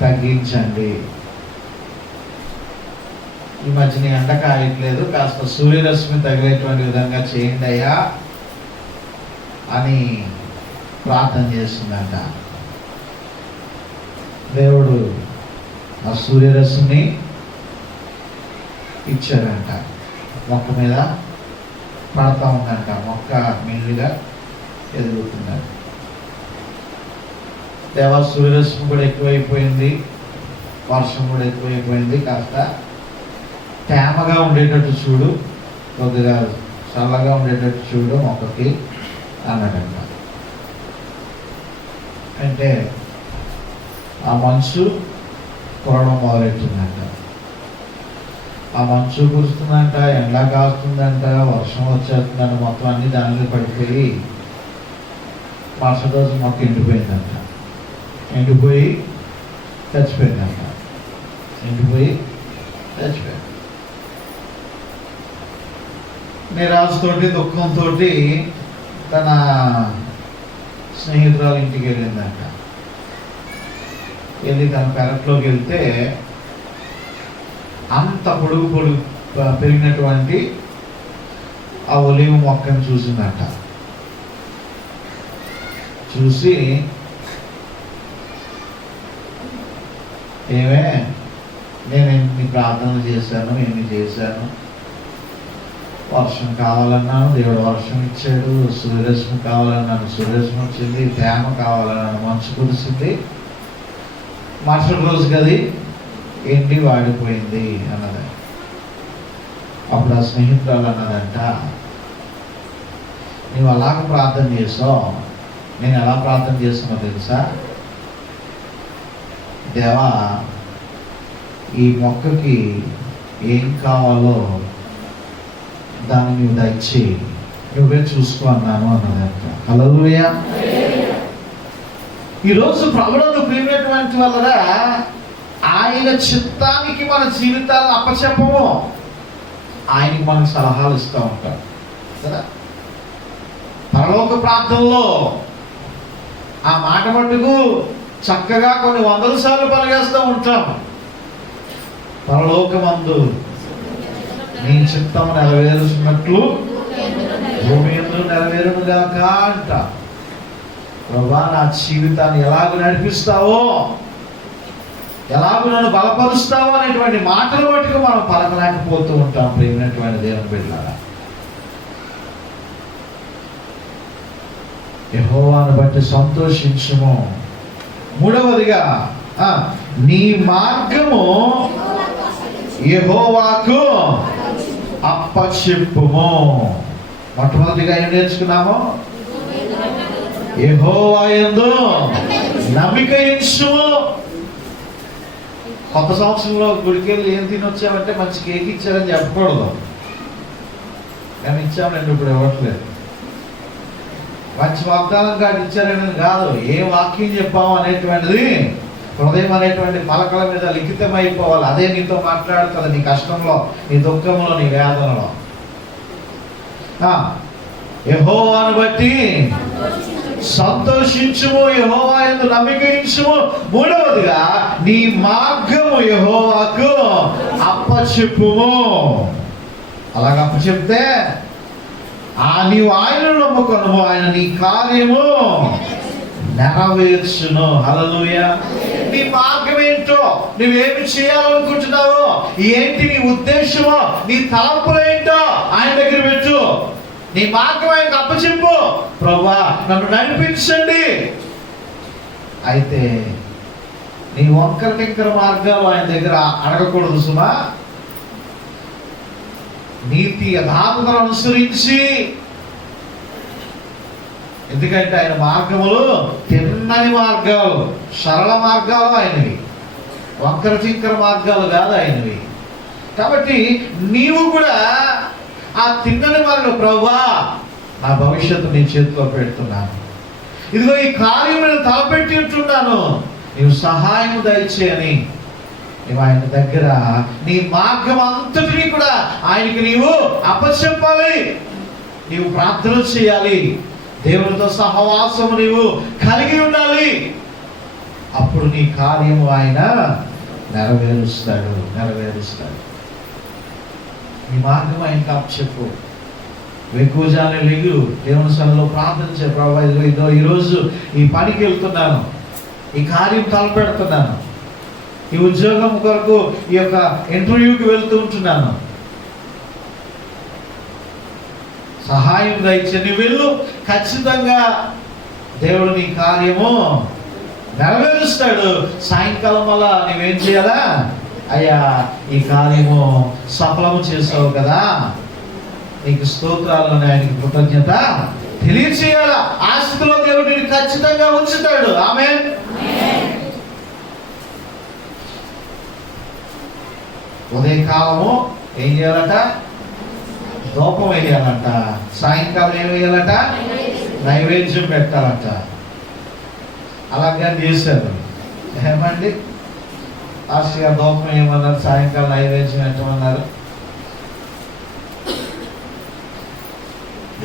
తగ్గించండి. ఈ మధ్యన ఎండ కాయట్లేదు, కాస్త సూర్యరశ్మి తగిలేటువంటి విధంగా చేయండి అయ్యా అని ప్రార్థన చేస్తుందంట. దేవుడు ఆ సూర్యరశ్మిని ఇచ్చాడంట. మొక్క మీద పడతా ఉందంట. మొక్క మెల్లిగా ఎదుగుతుందంట. దేవా, సూర్యరశ్మి కూడా ఎక్కువైపోయింది, వర్షం కూడా ఎక్కువైపోయింది, కాస్త తేమగా ఉండేటట్టు చూడు, కొద్దిగా చల్లగా ఉండేటట్టు చూడు మొక్కకి అన్నాడంట. అంటే ఆ మంచు కురడం మొదలెట్టిందంట. ఆ మంచు కురుస్తుందంట, ఎండ కాస్తుందంట, వర్షం వచ్చేస్తుందంట. మొత్తం అన్ని దాని మీద పడిపోయి మరుసటి రోజు మొక్క ఎండిపోయిందంట. ఎండిపోయి చచ్చిపోయిందంట. ఎండిపోయి చచ్చిపోయింది. నిరాశతోటి దుఃఖంతో తన స్నేహితురాలు ఇంటికి వెళ్ళిందంట. వెళ్ళి తన పెరట్లోకి వెళ్తే అంత పొడుగు పెరిగినటువంటి ఆ ఒలీవ మొక్కను చూసిందంట. చూసి, ఏమే నేను ఎన్ని ప్రార్థనలు చేశాను, ఎన్ని చేశాను, వర్షం కావాలన్నాను, దేవుడు వర్షం ఇచ్చాడు, సూర్యరశ్మి కావాలన్నాను, సూర్యరశ్మి వచ్చింది, తేమ కావాలన్నాను, మంచు కురిసింది, మరుసటి రోజు గది ఎండి వాడిపోయింది అన్నది. అప్పుడు ఆ స్నేహితురాలు అన్నదంట, నువ్వు అలాగ ప్రార్థన చేసావు, నేను ఎలా ప్రార్థన చేస్తున్నా తెలుసా? దేవా, ఈ మొక్కకి ఏం కావాలో దాన్ని నువ్వు దయచి నువ్వే చూసుకో అన్నాను అన్నదంట. హల్లెలూయా. ఈరోజు ప్రభువును ప్రియమైనటువంటి వల్ల ఆయన చిత్తానికి మన జీవితాలను అప్పచెప్పము, ఆయనకి మనకు సలహాలు ఇస్తూ ఉంటాం కదా. పరలోక ప్రార్థనలో ఆ మాట మట్టుకు చక్కగా కొన్ని 100 సార్లు పలిగేస్తూ ఉంటాం. పరలోకమందు నీ చిత్తం నెరవేరుస్తున్నట్లు భూమి యందు నెరవేరును గాక అంట. ప్రభువా, నా జీవితాన్ని ఎలాగ నడిపిస్తావో, ఎలాగ నన్ను బలపరుస్తావో అనేటువంటి మాటలు మట్టుకు మనం పలకలేకపోతూ ఉంటాం. ప్రియమైనటువంటి దేవుని బిడ్డలారా, యెహోవాను బట్టి సంతోషించుము. మూడవదిగా, నీ మార్గము యెహోవాకు అప్పచెప్పుము. మొట్టమొదటిగా ఏం నేర్చుకున్నాము? యెహోవా యందు నమ్మిక ఉంచుము. కొత్త సంవత్సరంలో గుడికి వెళ్ళి ఏం తినొచ్చామంటే మంచి కేక్ ఇచ్చారని చెప్పకూడదు. మేము ఇచ్చామండి, ఇప్పుడు ఇవ్వట్లేదు. మంచి వాగ్దానం కాదు ఇచ్చారని కాదు, ఏ వాక్యం చెప్పాము అనేటువంటిది హృదయం అనేటువంటి పలకల మీద లిఖితం అయిపోవాలి. అదే నీతో మాట్లాడుతుంది నీ కష్టంలో, నీ దుఃఖంలో, నీ వేదనలో. యెహోవాను బట్టి సంతోషించుము, యెహోవా యందు నమ్మిక ఉంచుము. మూడవదిగా, నీ మార్గము యెహోవాకు అప్పచెప్పుము. అలాగ అప్పచెప్తే నీవు ఆయనను నమ్ముకొనుము, ఆయన నీ కార్యము నెరవేర్చును. హల్లెలూయా. నీ మార్గం ఏంటో, నువ్వేమి చేయాలనుకుంటున్నావో, ఏంటి నీ ఉద్దేశమో, నీ తలంపులు ఏంటో ఆయన దగ్గర పెట్టు. నీ మార్గం ఆయనకు అప్పచెప్పు. ప్రభువా, నన్ను నడిపించండి. అయితే నీ వంకర టింకర మార్గాలు ఆయన దగ్గర అడగకూడదు సుమా. నీతి యథార్థతను అనుసరించి, ఎందుకంటే ఆయన మార్గములు తిన్నని మార్గాలు, సరళ మార్గాలు ఆయనవి, వంకర టింకర మార్గాలు కాదు ఆయనవి. కాబట్టి నీవు కూడా ఆ తిన్నని మార్గం, ప్రభువా నా భవిష్యత్తు నీ చేతిలో పెడుతున్నాను, ఇదిగో ఈ కార్యం నేను తలపెట్టి ఉంటున్నాను, నీవు సహాయం దయచేయని నీవు ఆయన దగ్గర నీ మార్గం అంతటినీ కూడా ఆయనకి నీవు అప్పచెప్పాలి. నీవు ప్రార్థన చేయాలి, దేవునితో సహవాసము నీవు కలిగి ఉండాలి. అప్పుడు నీ కార్యము ఆయన నెరవేరుస్తాడు. నీ మార్గం ఆయనకి అప్పచెప్పు. వెక్కువజానే లేగు, దేవుని సన్నిధిలో ప్రార్థన చేయ. ప్రభువా, ఇదో ఈరోజు ఈ పనికి వెళ్తున్నాను, ఈ కార్యం తలపెడుతున్నాను, ఈ ఉద్యోగం కొరకు ఈ యొక్క ఇంటర్వ్యూకి వెళ్తూ ఉంటున్నాను, సహాయం దయచేసి నువ్వు వెళ్ళు. ఖచ్చితంగా దేవుడు నీ కార్యము నెరవేరుస్తాడు. సాయంకాలం వల్ల నువ్వేం చేయాలా? అయ్యా, ఈ కార్యము సఫలము చేసావు కదా, నీకు స్తోత్రాలను, ఆయనకి కృతజ్ఞత తెలియచేయాలా. ఆ స్థితిలో దేవుడు నిన్ను ఖచ్చితంగా ఉంచుతాడు. ఆమేన్. ఉదయకాలము ఏం చేయాలట? ధూపం వేయాలంట. సాయంకాలం ఏం వేయాలట? నైవేద్యం పెట్టాలంట. అలాగే చేశారు. ఏమండి ఆస్ట్రియా దోపం ఏమన్నారు? సాయంకాలం నైవేద్యం పెట్టమన్నారు.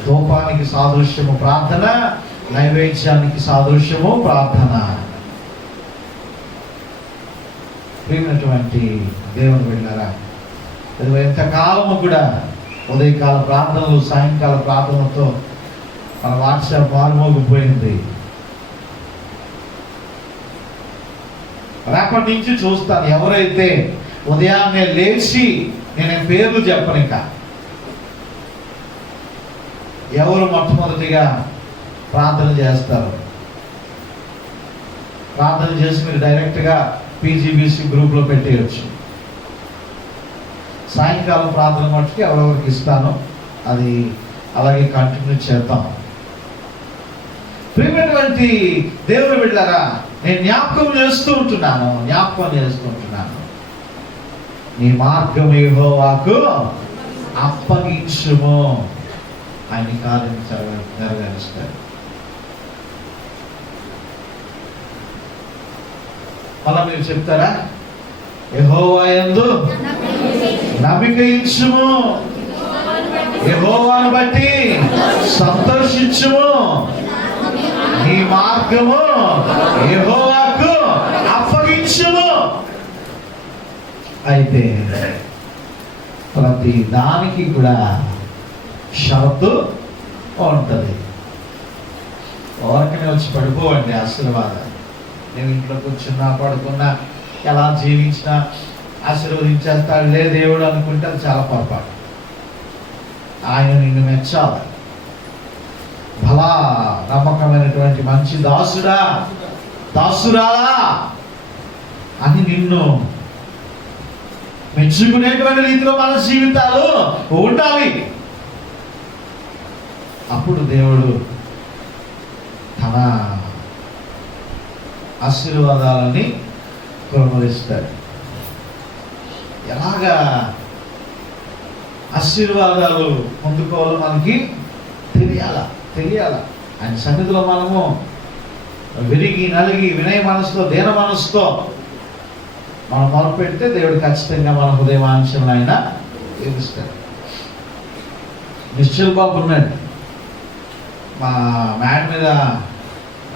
ధూపానికి సాదృశ్యము ప్రార్థన, నైవేద్యానికి సాదృశ్యము ప్రార్థన. ప్రియమైనటువంటి దేవుని బిడ్డలారా, ఎంతకాలము కూడా ఉదయకాల ప్రార్థనలు, సాయంకాల ప్రార్థనలతో మన వాట్సాప్ మారుమోగిపోయింది. రేపటి నుంచి చూస్తాను, ఎవరైతే ఉదయాన్నే లేచి, నేను పేర్లు చెప్పను, ఇంకా ఎవరు మొట్టమొదటిగా ప్రార్థన చేస్తారు. ప్రార్థన చేసి మీరు డైరెక్ట్గా PGBC గ్రూప్లో పెట్టేయచ్చు. సాయంకాలం ప్రార్థన మట్టుకి ఎవరెవరికి ఇస్తాను, అది అలాగే కంటిన్యూ చేద్దాం. ప్రియమైనటువంటి దేవుని బిడ్డలారా, నేను జ్ఞాపకం చేస్తూ ఉంటున్నాను. నీ మార్గం యెహోవాకు అప్పగించుము, ఆయన కార్యం నెరవేరుస్తాడు. మళ్ళా మీరు చెప్తారా? యెహోవా యందు నమ్మిక ఉంచుము, యెహోవాను బట్టి సంతోషించుము, నీ మార్గము యెహోవాకు అప్పగించుము. అయితే ప్రతి దానికి కూడా షరతు ఉంటుంది. ఓరకనే వచ్చి పడిపోవండి ఆశీర్వాదాలు. నేను ఇంట్లో కూర్చున్నా, పడుకున్నా, ఎలా జీవించినా ఆశీర్వదించేస్తాడులే దేవుడు అనుకుంటే అది చాలా పొరపాటు. ఆయన నిన్ను మెచ్చాలి. భలా నమ్మకమైనటువంటి మంచి దాసుడా, దాసురాలా అని నిన్ను మెచ్చుకునేటువంటి రీతిలో మన జీవితాలు ఉండాలి. అప్పుడు దేవుడు తన ఆశీర్వాదాలని కుమరిస్తాడు. ఎలాగా ఆశీర్వాదాలు పొందుకోవాలో మనకి తెలియాల. ఆయన సన్నిధిలో మనము విరిగి నలిగి వినయ మనసుతో, దీన మనసుతో మనం మొదలు పెడితే దేవుడు ఖచ్చితంగా మన హృదయవాంఛలను ఆయన తీరుస్తాడు. నిశ్చల్ బాబు ఉన్నాడు, మా మ్యాడ్ మీద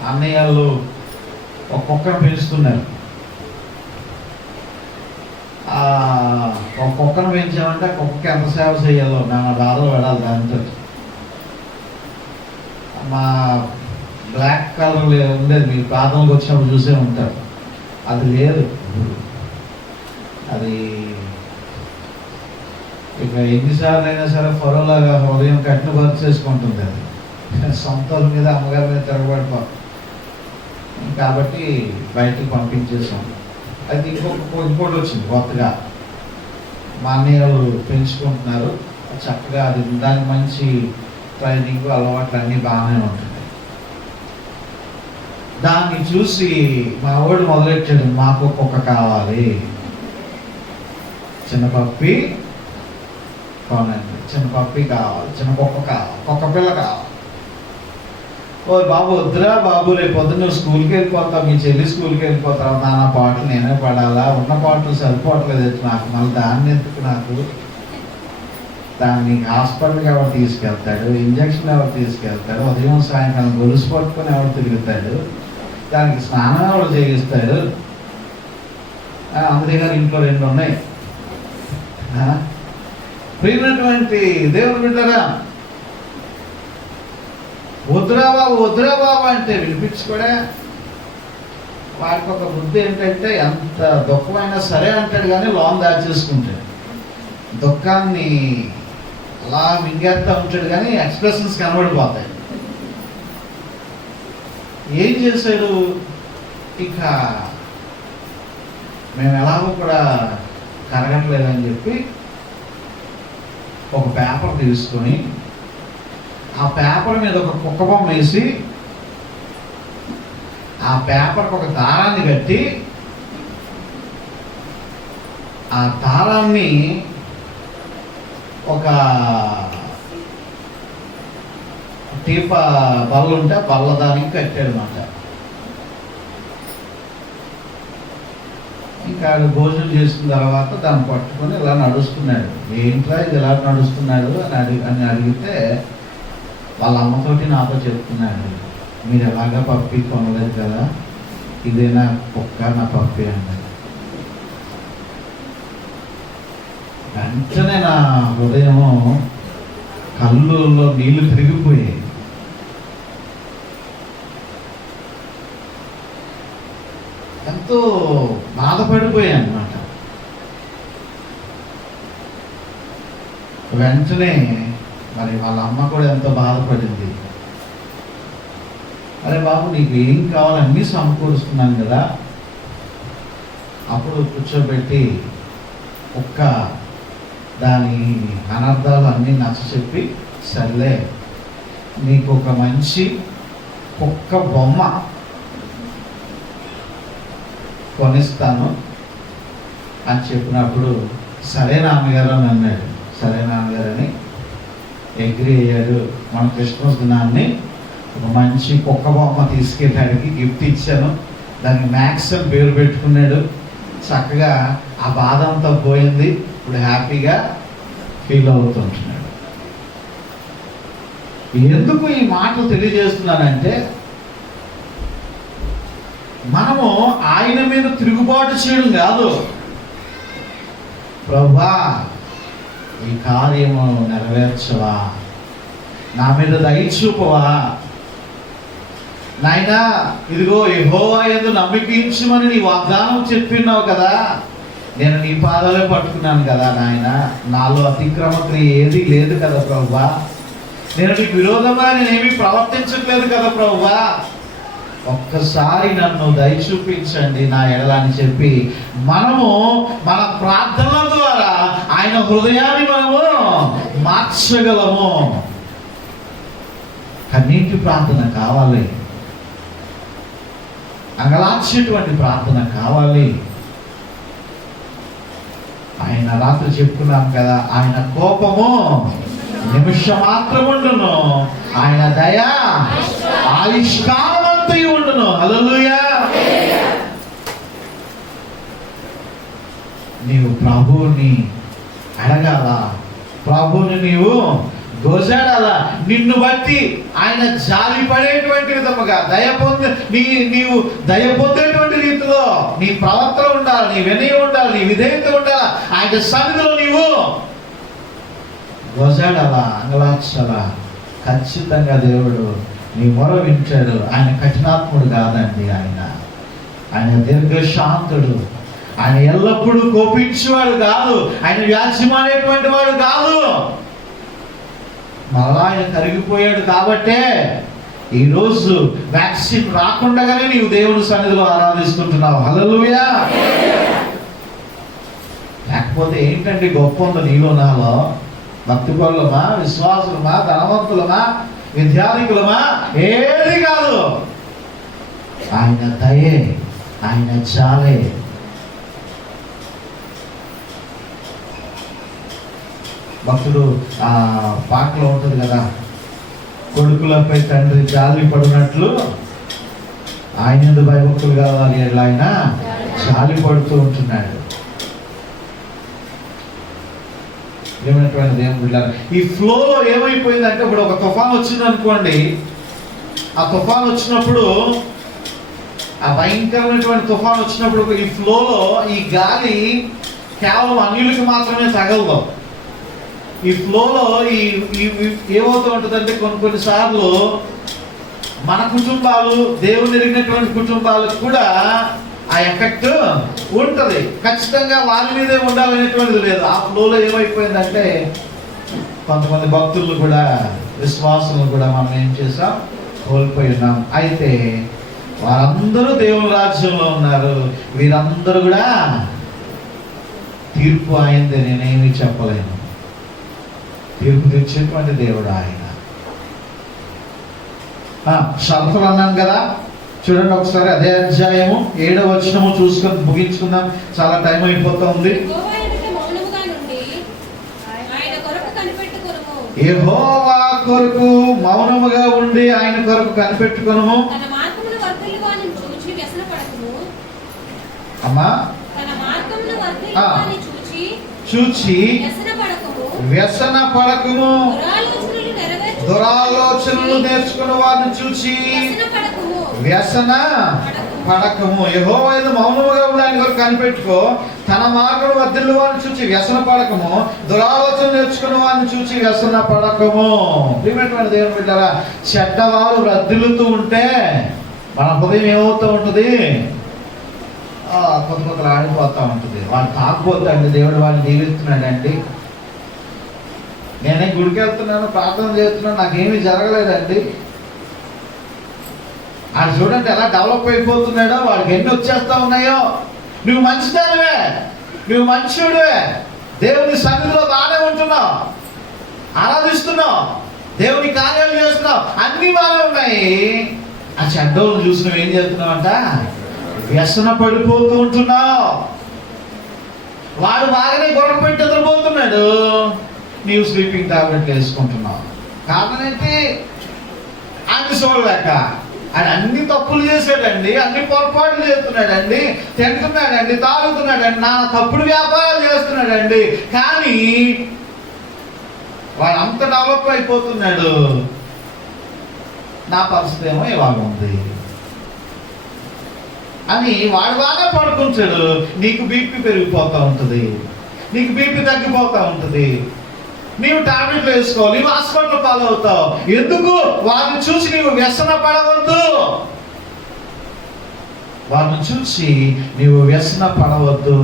అన్నయ్యలు ఒక కుక్కను పెంచుతున్నారు. ఒక కుక్కను పెంచామంటే కుక్కకి ఎంత సేవ చేయాలో నా బాధలు పడాలి. దాంతో మా బ్లాక్ కలర్ ఉండేది, మీరు ప్రార్థనకు వచ్చినప్పుడు చూసే ఉంటారు, అది లేదు. అది ఇక ఎన్నిసార్లు అయినా సరే ఫరోలాగా ఉదయం కట్టిన బర్త్ చేసుకుంటుంది. అది సొంతల మీద, అమ్మగారి మీద తిరగబడిపోతుంది. కాబట్టి బయటకు పంపించేసాం. అయితే ఇంకోటి వచ్చింది కొత్తగా, మా అన్నయ్యలు పెంచుకుంటున్నారు చక్కగా. అది దానికి మంచి ట్రైనింగ్, అలవాట్లు అన్నీ బాగానే ఉంటుంది. దాన్ని చూసి మా వాడు మొదలెట్టాడు, మాకు కుక్క కావాలి, చిన్న పప్పి కొనండి, చిన్న పప్పి కావాలి, చిన్న కుక్క కావాలి, కుక్క పిల్ల కావాలి. ఓ బాబు వద్దురా బాబు, రేపు పొద్దున్న నువ్వు స్కూల్కి వెళ్ళిపోతావు, మీ చెల్లి స్కూల్కి వెళ్ళిపోతావు, నా పాటలు నేనే పడాలా, ఉన్న పాటలు సరిపోవట్లేదు నాకు, మళ్ళీ దాన్ని ఎందుకు నాకు, దాన్ని హాస్పిటల్కి ఎవరు తీసుకెళ్తాడు, ఇంజక్షన్ ఎవరు తీసుకెళ్తాడు, ఉదయం సాయంకాలం గొలుసు పట్టుకొని ఎవరు తిరుగుతాడు, దానికి స్నానం ఎవరు చేయిస్తాడు. అందుకే గారు ఇంట్లో 2 ఉన్నాయి. ప్రియమైనటువంటి దేవుని బిడ్డలారా, వద్దురా బాబు అంటే వినిపించుకోడా. వాడికి ఒక బుద్ధి ఏంటంటే, ఎంత దుఃఖమైనా సరే అంటాడు కానీ లోన్ దాచేసుకుంటాడు. దుఃఖాన్ని అలా మింగేస్తా ఉంటాడు కానీ ఎక్స్ప్రెషన్స్ కనబడిపోతాయి. ఏం చేశాడు, ఇక మేము ఎలాగో కూడా కరగట్లేదని చెప్పి ఒక పేపర్ తీసుకొని ఆ పేపర్ మీద ఒక కుక్క బొమ్మ వేసి ఆ పేపర్కి ఒక దారాన్ని కట్టి ఆ దారాన్ని ఒక టీప బల్ల ఉంటే ఆ బల్ల దానికి కట్టాడు అన్నమాట. ఇంకా ఆడు భోజనం చేసిన తర్వాత దాన్ని పట్టుకొని ఇలా నడుస్తున్నాడు. ఏంట్రా ఇది ఎలా నడుస్తున్నాడు అని అడిగితే వాళ్ళ అమ్మతోటి నాతో చెప్తున్నాడు, మీరు ఎలాగా పప్పి కొనలేదు కదా, ఇదే నా కుక్క నా పప్పి అన్నాడు. వెంటనే నా హృదయం కళ్ళులో నీళ్లు తిరిగిపోయాయి. ఎంతో బాధపడిపోయాయి అన్నమాట. వెంటనే మరి వాళ్ళ అమ్మ కూడా ఎంతో బాధపడింది. అరే బాబు, నీకు ఏం కావాలి అన్నీ సమకూరుస్తున్నాను కదా. అప్పుడు కూర్చోబెట్టి ఒక్క దాని అనర్థాలు అన్నీ నచ్చ చెప్పి, సర్లే నీకు ఒక మంచి కుక్క బొమ్మ కొనిస్తాను అని చెప్పినప్పుడు సరే నాన్నగారు అని అన్నాడు. సరే నాన్నగారు అని అగ్రీ అయ్యాడు. మన క్రిస్మస్ దినాన్ని ఒక మంచి కుక్క బొమ్మ తీసుకెళ్ళడానికి గిఫ్ట్ ఇచ్చాను. దానికి మ్యాక్స్ అని పేరు పెట్టుకున్నాడు. చక్కగా ఆ బాధ అంతా పోయింది. ఇప్పుడు హ్యాపీగా ఫీల్ అవుతుంటున్నాడు. ఎందుకు ఈ మాటలు తెలియజేస్తున్నానంటే, మనము ఆయన మీద తిరుగుబాటు చేయడం కాదు, ప్రభువా ఈ కార్యము నెరవేర్చవా, నా మీద దయ చూపవా నాయనా, ఇదిగో యెహోవా యందు నమ్మకించమని నీ వాగ్దానం చెప్పినావు కదా, నేను నీ పాదాలే పట్టుకున్నాను కదా నాయన, నాలో అతిక్రమ క్రియ ఏది లేదు కదా ప్రభువా, నేను నీకు విరోధంగా నేనేమీ ప్రవర్తించట్లేదు కదా ప్రభువా, ఒక్కసారి నన్ను దయ చూపించండి నా ఎడల అని చెప్పి మనము మన ప్రార్థనల ద్వారా ఆయన హృదయాన్ని మనము మార్చగలము. కన్నీటి ప్రార్థన కావాలి, అంగలార్చేటువంటి ప్రార్థన కావాలి. ఆయన రాత్రి చెప్పుకున్నాం కదా, ఆయన కోపము నిమిషం మాత్రం ఉండును, ఆయన దయ ఆయుష్కాలమంతయు ఉండును. హల్లెలూయా. నీవు ప్రభువుని అడగాల, ప్రభువుని నీవు గోజాడాల. నిన్ను బట్టి ఆయన జాలి పడేటువంటి విధముగా నీవు దయ పొందేటువంటి రీతిలో నీ ప్రవర్తన ఉండాలి, నీ వినయం ఉండాలి, నీ విధేయత ఉండాలి. ఆయన సన్నిధిలో నీవు గోజాడాలా, అంగలార్చాలా. ఖచ్చితంగా దేవుడు నీ మొర వింటాడు. ఆయన కఠినాత్ముడు కాదండి. ఆయన దీర్ఘశాంతుడు. ఆయన ఎల్లప్పుడూ కోపించేవాడు కాదు. ఆయన వ్యాజ్యమాడేటువంటి వాడు కాదు. మరలా ఆయన కరిగిపోయాడు కాబట్టే ఈరోజు వ్యాక్సిన్ రాకుండానే నీవు దేవుని సన్నిధిలో ఆరాధిస్తుంటున్నావు. హల్లెలూయా. లేకపోతే ఏంటండి గొప్ప ఉందో నీలో నాలో? భక్తి పరులమా, విశ్వాసులమా, ధనవంతులమా, విద్యార్థికులమా? ఏది కాదు. ఆయన దయే, ఆయన చాలే. భక్తుడు ఆ పాటలో ఉంటుంది కదా, కొడుకులపై తండ్రి జాలి పడినట్లు ఆయన ఎందుకు భయభక్తులు కావాలి, అట్లా ఆయన జాలి పడుతూ ఉంటున్నాడు. ఏమైనటువంటి దేవుని బిడ్డలారా, ఈ ఫ్లోలో ఏమైపోయిందంటే, ఇప్పుడు ఒక తుఫాన్ వచ్చింది అనుకోండి, ఆ తుఫాన్ వచ్చినప్పుడు, ఆ భయంకరమైనటువంటి తుఫాన్ వచ్చినప్పుడు ఈ ఫ్లోలో ఈ గాలి కేవలం అన్యులకి మాత్రమే తగలదు. ఈ ఫ్లోలో ఏమవుతూ ఉంటుందంటే, కొన్నిసార్లు మన కుటుంబాలు, దేవుని ఎరిగినటువంటి కుటుంబాలకు కూడా ఆ ఎఫెక్ట్ ఉంటుంది. ఖచ్చితంగా వారి మీదే ఉండాలనేటువంటిది లేదు. ఆ ఫ్లోలో ఏమైపోయిందంటే, కొంతమంది భక్తులు కూడా, విశ్వాసులు కూడా మనం ఏం చేసాం, కోల్పోయి ఉన్నాం. అయితే వారందరూ దేవుని రాజ్యంలో ఉన్నారు. వీరందరూ కూడా తీర్పు అయింది. నేనేమి చెప్పలేను. తీర్పు తెచ్చేటువంటి దేవుడు ఆయన. షరతులు అన్నాను కదా, చూడండి ఒకసారి అదే అధ్యాయము 7వ వచనము చూసుకొని ముగించుకుందాం, చాలా టైం అయిపోతుంది. యెహోవా కొరకు మౌనముగా ఉండి ఆయన కొరకు కనిపెట్టుకొనుము. తన మార్గమును వర్ధిల్లువాని చూచి వ్యసనపడకుము. అమ్మా, తన మార్గమును వర్ధిల్లువాని చూచి వ్యసనపడకుము. వ్యసన పడకుము. దురాలోచనలు నేర్చుకున్న వారిని చూచి వ్యసన పడకము. యెహోవా యందు మౌనముగా ఉండి ఆయన కొరకు కనిపెట్టుకో. తన మార్గం వర్ధిల్లు వారిని చూచి వ్యసన పడకము. దురాలోచన నేర్చుకున్న వారిని చూచి వ్యసన పడకము. ప్రియమైనటువంటి దేవుని బిడ్డలారా, చెడ్డవారు వర్ధిల్లుతూ ఉంటే మన హృదయం ఏమవుతూ ఉంటుంది? కొత్త కొత్తలు ఆడిపోతూ ఉంటుంది. వాడు తాకపోతాండి, దేవుడు వాడిని దీవిస్తున్నాడండి. నేనే గుడికి వెళ్తున్నాను, ప్రార్థన చేస్తున్నాను, నాకేమీ జరగలేదండి. అది చూడండి ఎలా డెవలప్ అయిపోతున్నాడో, వాడికి ఎన్ని వచ్చేస్తా ఉన్నాయో. నువ్వు మంచిదానివే, నువ్వు మంచివాడివే, దేవుని సన్నిధిలో బాగానే ఉంటున్నావు, ఆరాధిస్తున్నావు, దేవుని కార్యాలు చేస్తున్నావు, అన్ని బాగానే ఉన్నాయి. ఆ చెడ్డోళ్ళు చూసి నువ్వు ఏం చేస్తున్నావు అంట? వ్యసన పడిపోతూ ఉంటున్నావు. వాడు బాగానే గొడవ పెట్టి ఎదురుపోతున్నాడు, నీవు స్లీపింగ్ టాబ్లెట్లు వేసుకుంటున్నావు. కారణం ఏంటి? అన్ని చూడలేక. ఆయన అన్ని తప్పులు చేశాడండి, అన్ని పొరపాట్లు చేస్తున్నాడండి, తింటున్నాడండి, తాగుతున్నాడండి, నా తప్పుడు వ్యాపారాలు చేస్తున్నాడండి. కానీ వాడు అంత డెవలప్ అయిపోతున్నాడు, నా పరిస్థితి ఏమో ఇవాళ ఉంది అని వాడు బాగా పడుకుంటాడు. నీకు బీపీ పెరిగిపోతూ ఉంటుంది, నీకు బీపీ తగ్గిపోతూ ఉంటుంది, నీవు టాబ్లెట్లు వేసుకోవాలి, నీవు హాస్పిటల్ పాలవుతావు. ఎందుకు? వారిని చూసి నీవు వ్యసన పడవద్దు, వారిని చూసి నీవు వ్యసన పడవద్దు.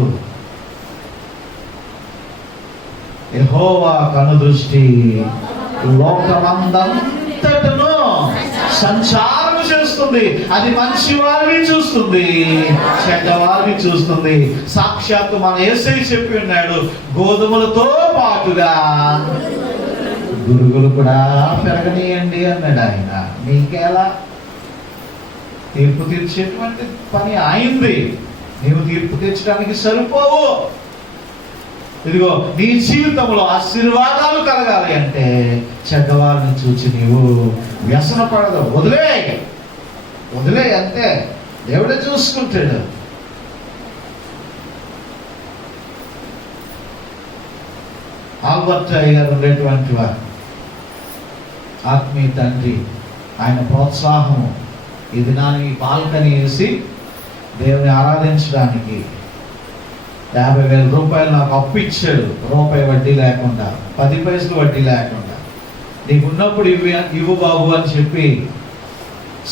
యెహోవా కనుదృష్టి లోకమందంతటను సంచారం చేస్తుంది. అది మంచి వారిని చూస్తుంది, చెడ్డవారిని చూస్తుంది. సాక్షాత్తు మన యేసయ్య చెప్పి ఉన్నాడు, గోధుమలతో పాటుగా గురుగులు కూడా పెరగనీయండి అన్నాడు ఆయన. నీకేలా? తీర్పు తీర్చేటువంటి పని అయింది, నీవు తీర్పు తీర్చడానికి సరిపోవు. ఇదిగో నీ జీవితంలో ఆశీర్వాదాలు కలగాలి అంటే చెడ్డవారిని చూచి నీవు వ్యసన పడదు. వదిలే అంతే, దేవుడే చూసుకుంటాడు. ఆల్బర్ట్ గారు ఉండేటువంటి వారు, ఆత్మీయ తండ్రి, ఆయన ప్రోత్సాహము ఈ దినానికి బాల్కనీ వేసి దేవుని ఆరాధించడానికి 50,000 రూపాయలు నాకు అప్పు ఇచ్చాడు. రూపాయి వడ్డీ లేకుండా, 10 పైసలు వడ్డీ లేకుండా. నీకు ఉన్నప్పుడు ఇవ్వు బాబు అని చెప్పి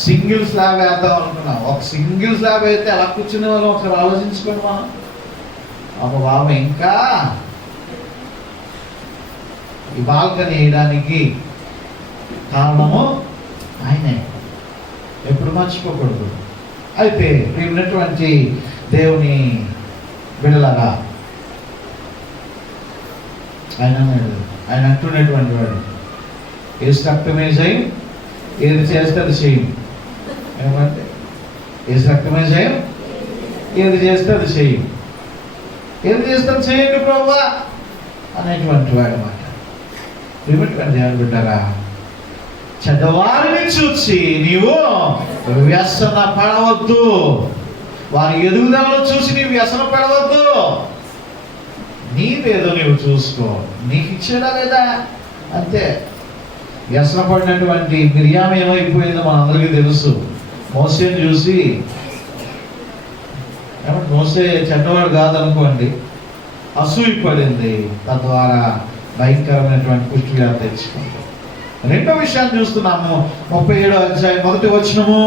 సింగిల్ స్లాబ్ వేద్దాం అనుకున్నాం. ఒక సింగిల్ స్లాబ్ అయితే ఎలా కూర్చునే వాళ్ళం ఒకసారి ఆలోచించుకోండి. మనం ఒక బాబు ఇంకా ఈ బాల్కనీ వేయడానికి కారణము ఆయనే, ఎప్పుడు మర్చిపోకూడదు. అయితే ఉన్నటువంటి దేవుని బిడ్డలారా, ఆయన అంటున్నటువంటి వాడు, ఏసు రక్తమే జయం, ఏది చేస్తే అది చేయం. ఏమంటే ఏసు రక్తమే జయం, ఏది చేస్తే అది చేయం, ఏది చేస్తే అది చేయండి ప్రభువా అనేటువంటి వాడు మాట. ఏమిటండి దేవుని బిడ్డలారా, చెడ్డవారిని చూసి నీవు వ్యసన పడవద్దు, వారి ఎదుగుదలను చూసి నీవు వ్యసన పడవద్దు. నీదేదో నీవు చూసుకో, నీకు ఇచ్చేదా లేదా అంతే. వ్యసన పడినటువంటి మిరియాము ఏమైపోయిందో మనందరికీ తెలుసు. మోసేని చూసి, ఏమంటే మోసే చెడ్డవాడు కాదనుకోండి, అసూయ పడింది, తద్వారా భయంకరమైనటువంటి పుష్టి వ్యాధి తెచ్చుకుంది. రెండో విషయాన్ని చూస్తున్నాము, 37వ అధ్యాయం 1వ వచనము.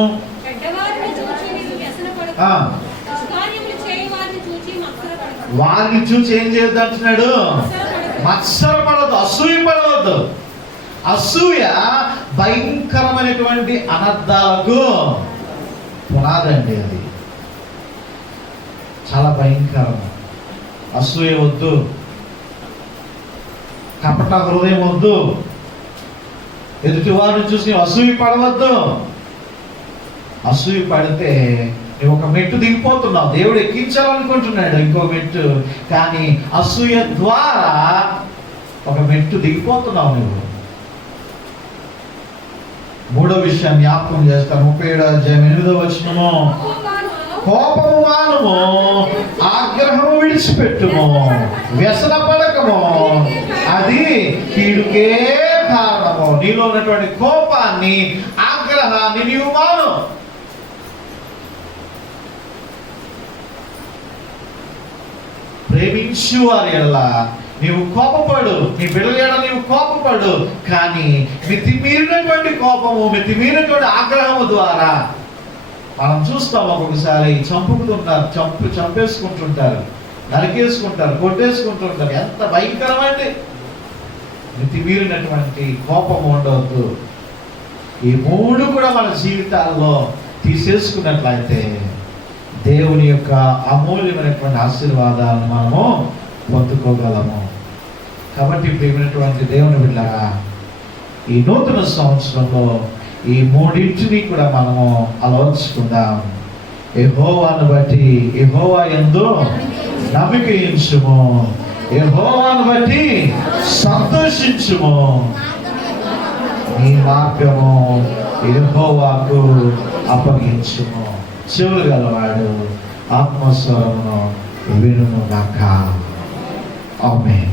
వారిని చూసి ఏం చేయొద్దు అంటున్నాడు? మత్సరపడవద్దు, అసూయ పడవద్దు. అసూయ భయంకరమైనటువంటి అనర్థాలకు పునాదండి. అది చాలా భయంకరం. అసూయ వద్దు, కపట హృదయం వద్దు, ఎదుటి వారిని చూసి అసూయ పడవద్దు. అసూయ పడితే నువ్వు ఒక మెట్టు దిగిపోతున్నావు, దేవుడు ఎక్కించాలనుకుంటున్నాడు ఇంకో మెట్టు, కానీ అసూయ ద్వారా ఒక మెట్టు దిగిపోతున్నావు నువ్వు. మూడో విషయాన్ని జ్ఞాపకం చేస్తాను. 37వ అధ్యాయం 8వ వచనము, కోపము మానుము, ఆగ్రహము విడిచిపెట్టుము, వ్యసన పడకము, అది కీడుకే కారణము. నీలో ఉన్నటువంటి కోపాన్ని, ఆగ్రహాన్ని నీవు మాను. ప్రేమించు వారి ఎడల నీవు కోపపడు, నీ పిల్లల ఎడల నీవు కోపపడు. కానీ మితిమీరినటువంటి కోపము, మితిమీరినటువంటి ఆగ్రహము ద్వారా మనం చూస్తాం ఒక్కొక్కసారి చంపేసుకుంటుంటారు, నరికేసుకుంటారు, కొట్టేసుకుంటుంటారు. ఎంత భయంకరమండి! మితిమీరినటువంటి కోపము ఉండవద్దు. ఈ మూడు కూడా మన జీవితాల్లో తీసేసుకున్నట్లయితే దేవుని యొక్క అమూల్యమైనటువంటి ఆశీర్వాదాలను మనము పొందుకోగలము. కాబట్టి ప్రియమైనటువంటి దేవుని బిడ్డలారా, ఈ నూతన సంవత్సరంలో ఈ మూడింటిని కూడా మనము అలవర్చుకుందాం. యెహోవాను బట్టి, యెహోవా యందు నమ్మిక ఉంచుము, యెహోవాను బట్టి సంతోషించుము, నీ మార్గము యెహోవాకు అప్పగించుము. చెవులు గలవాడు ఆత్మస్వరమును వినును గాక. ఆమేన్.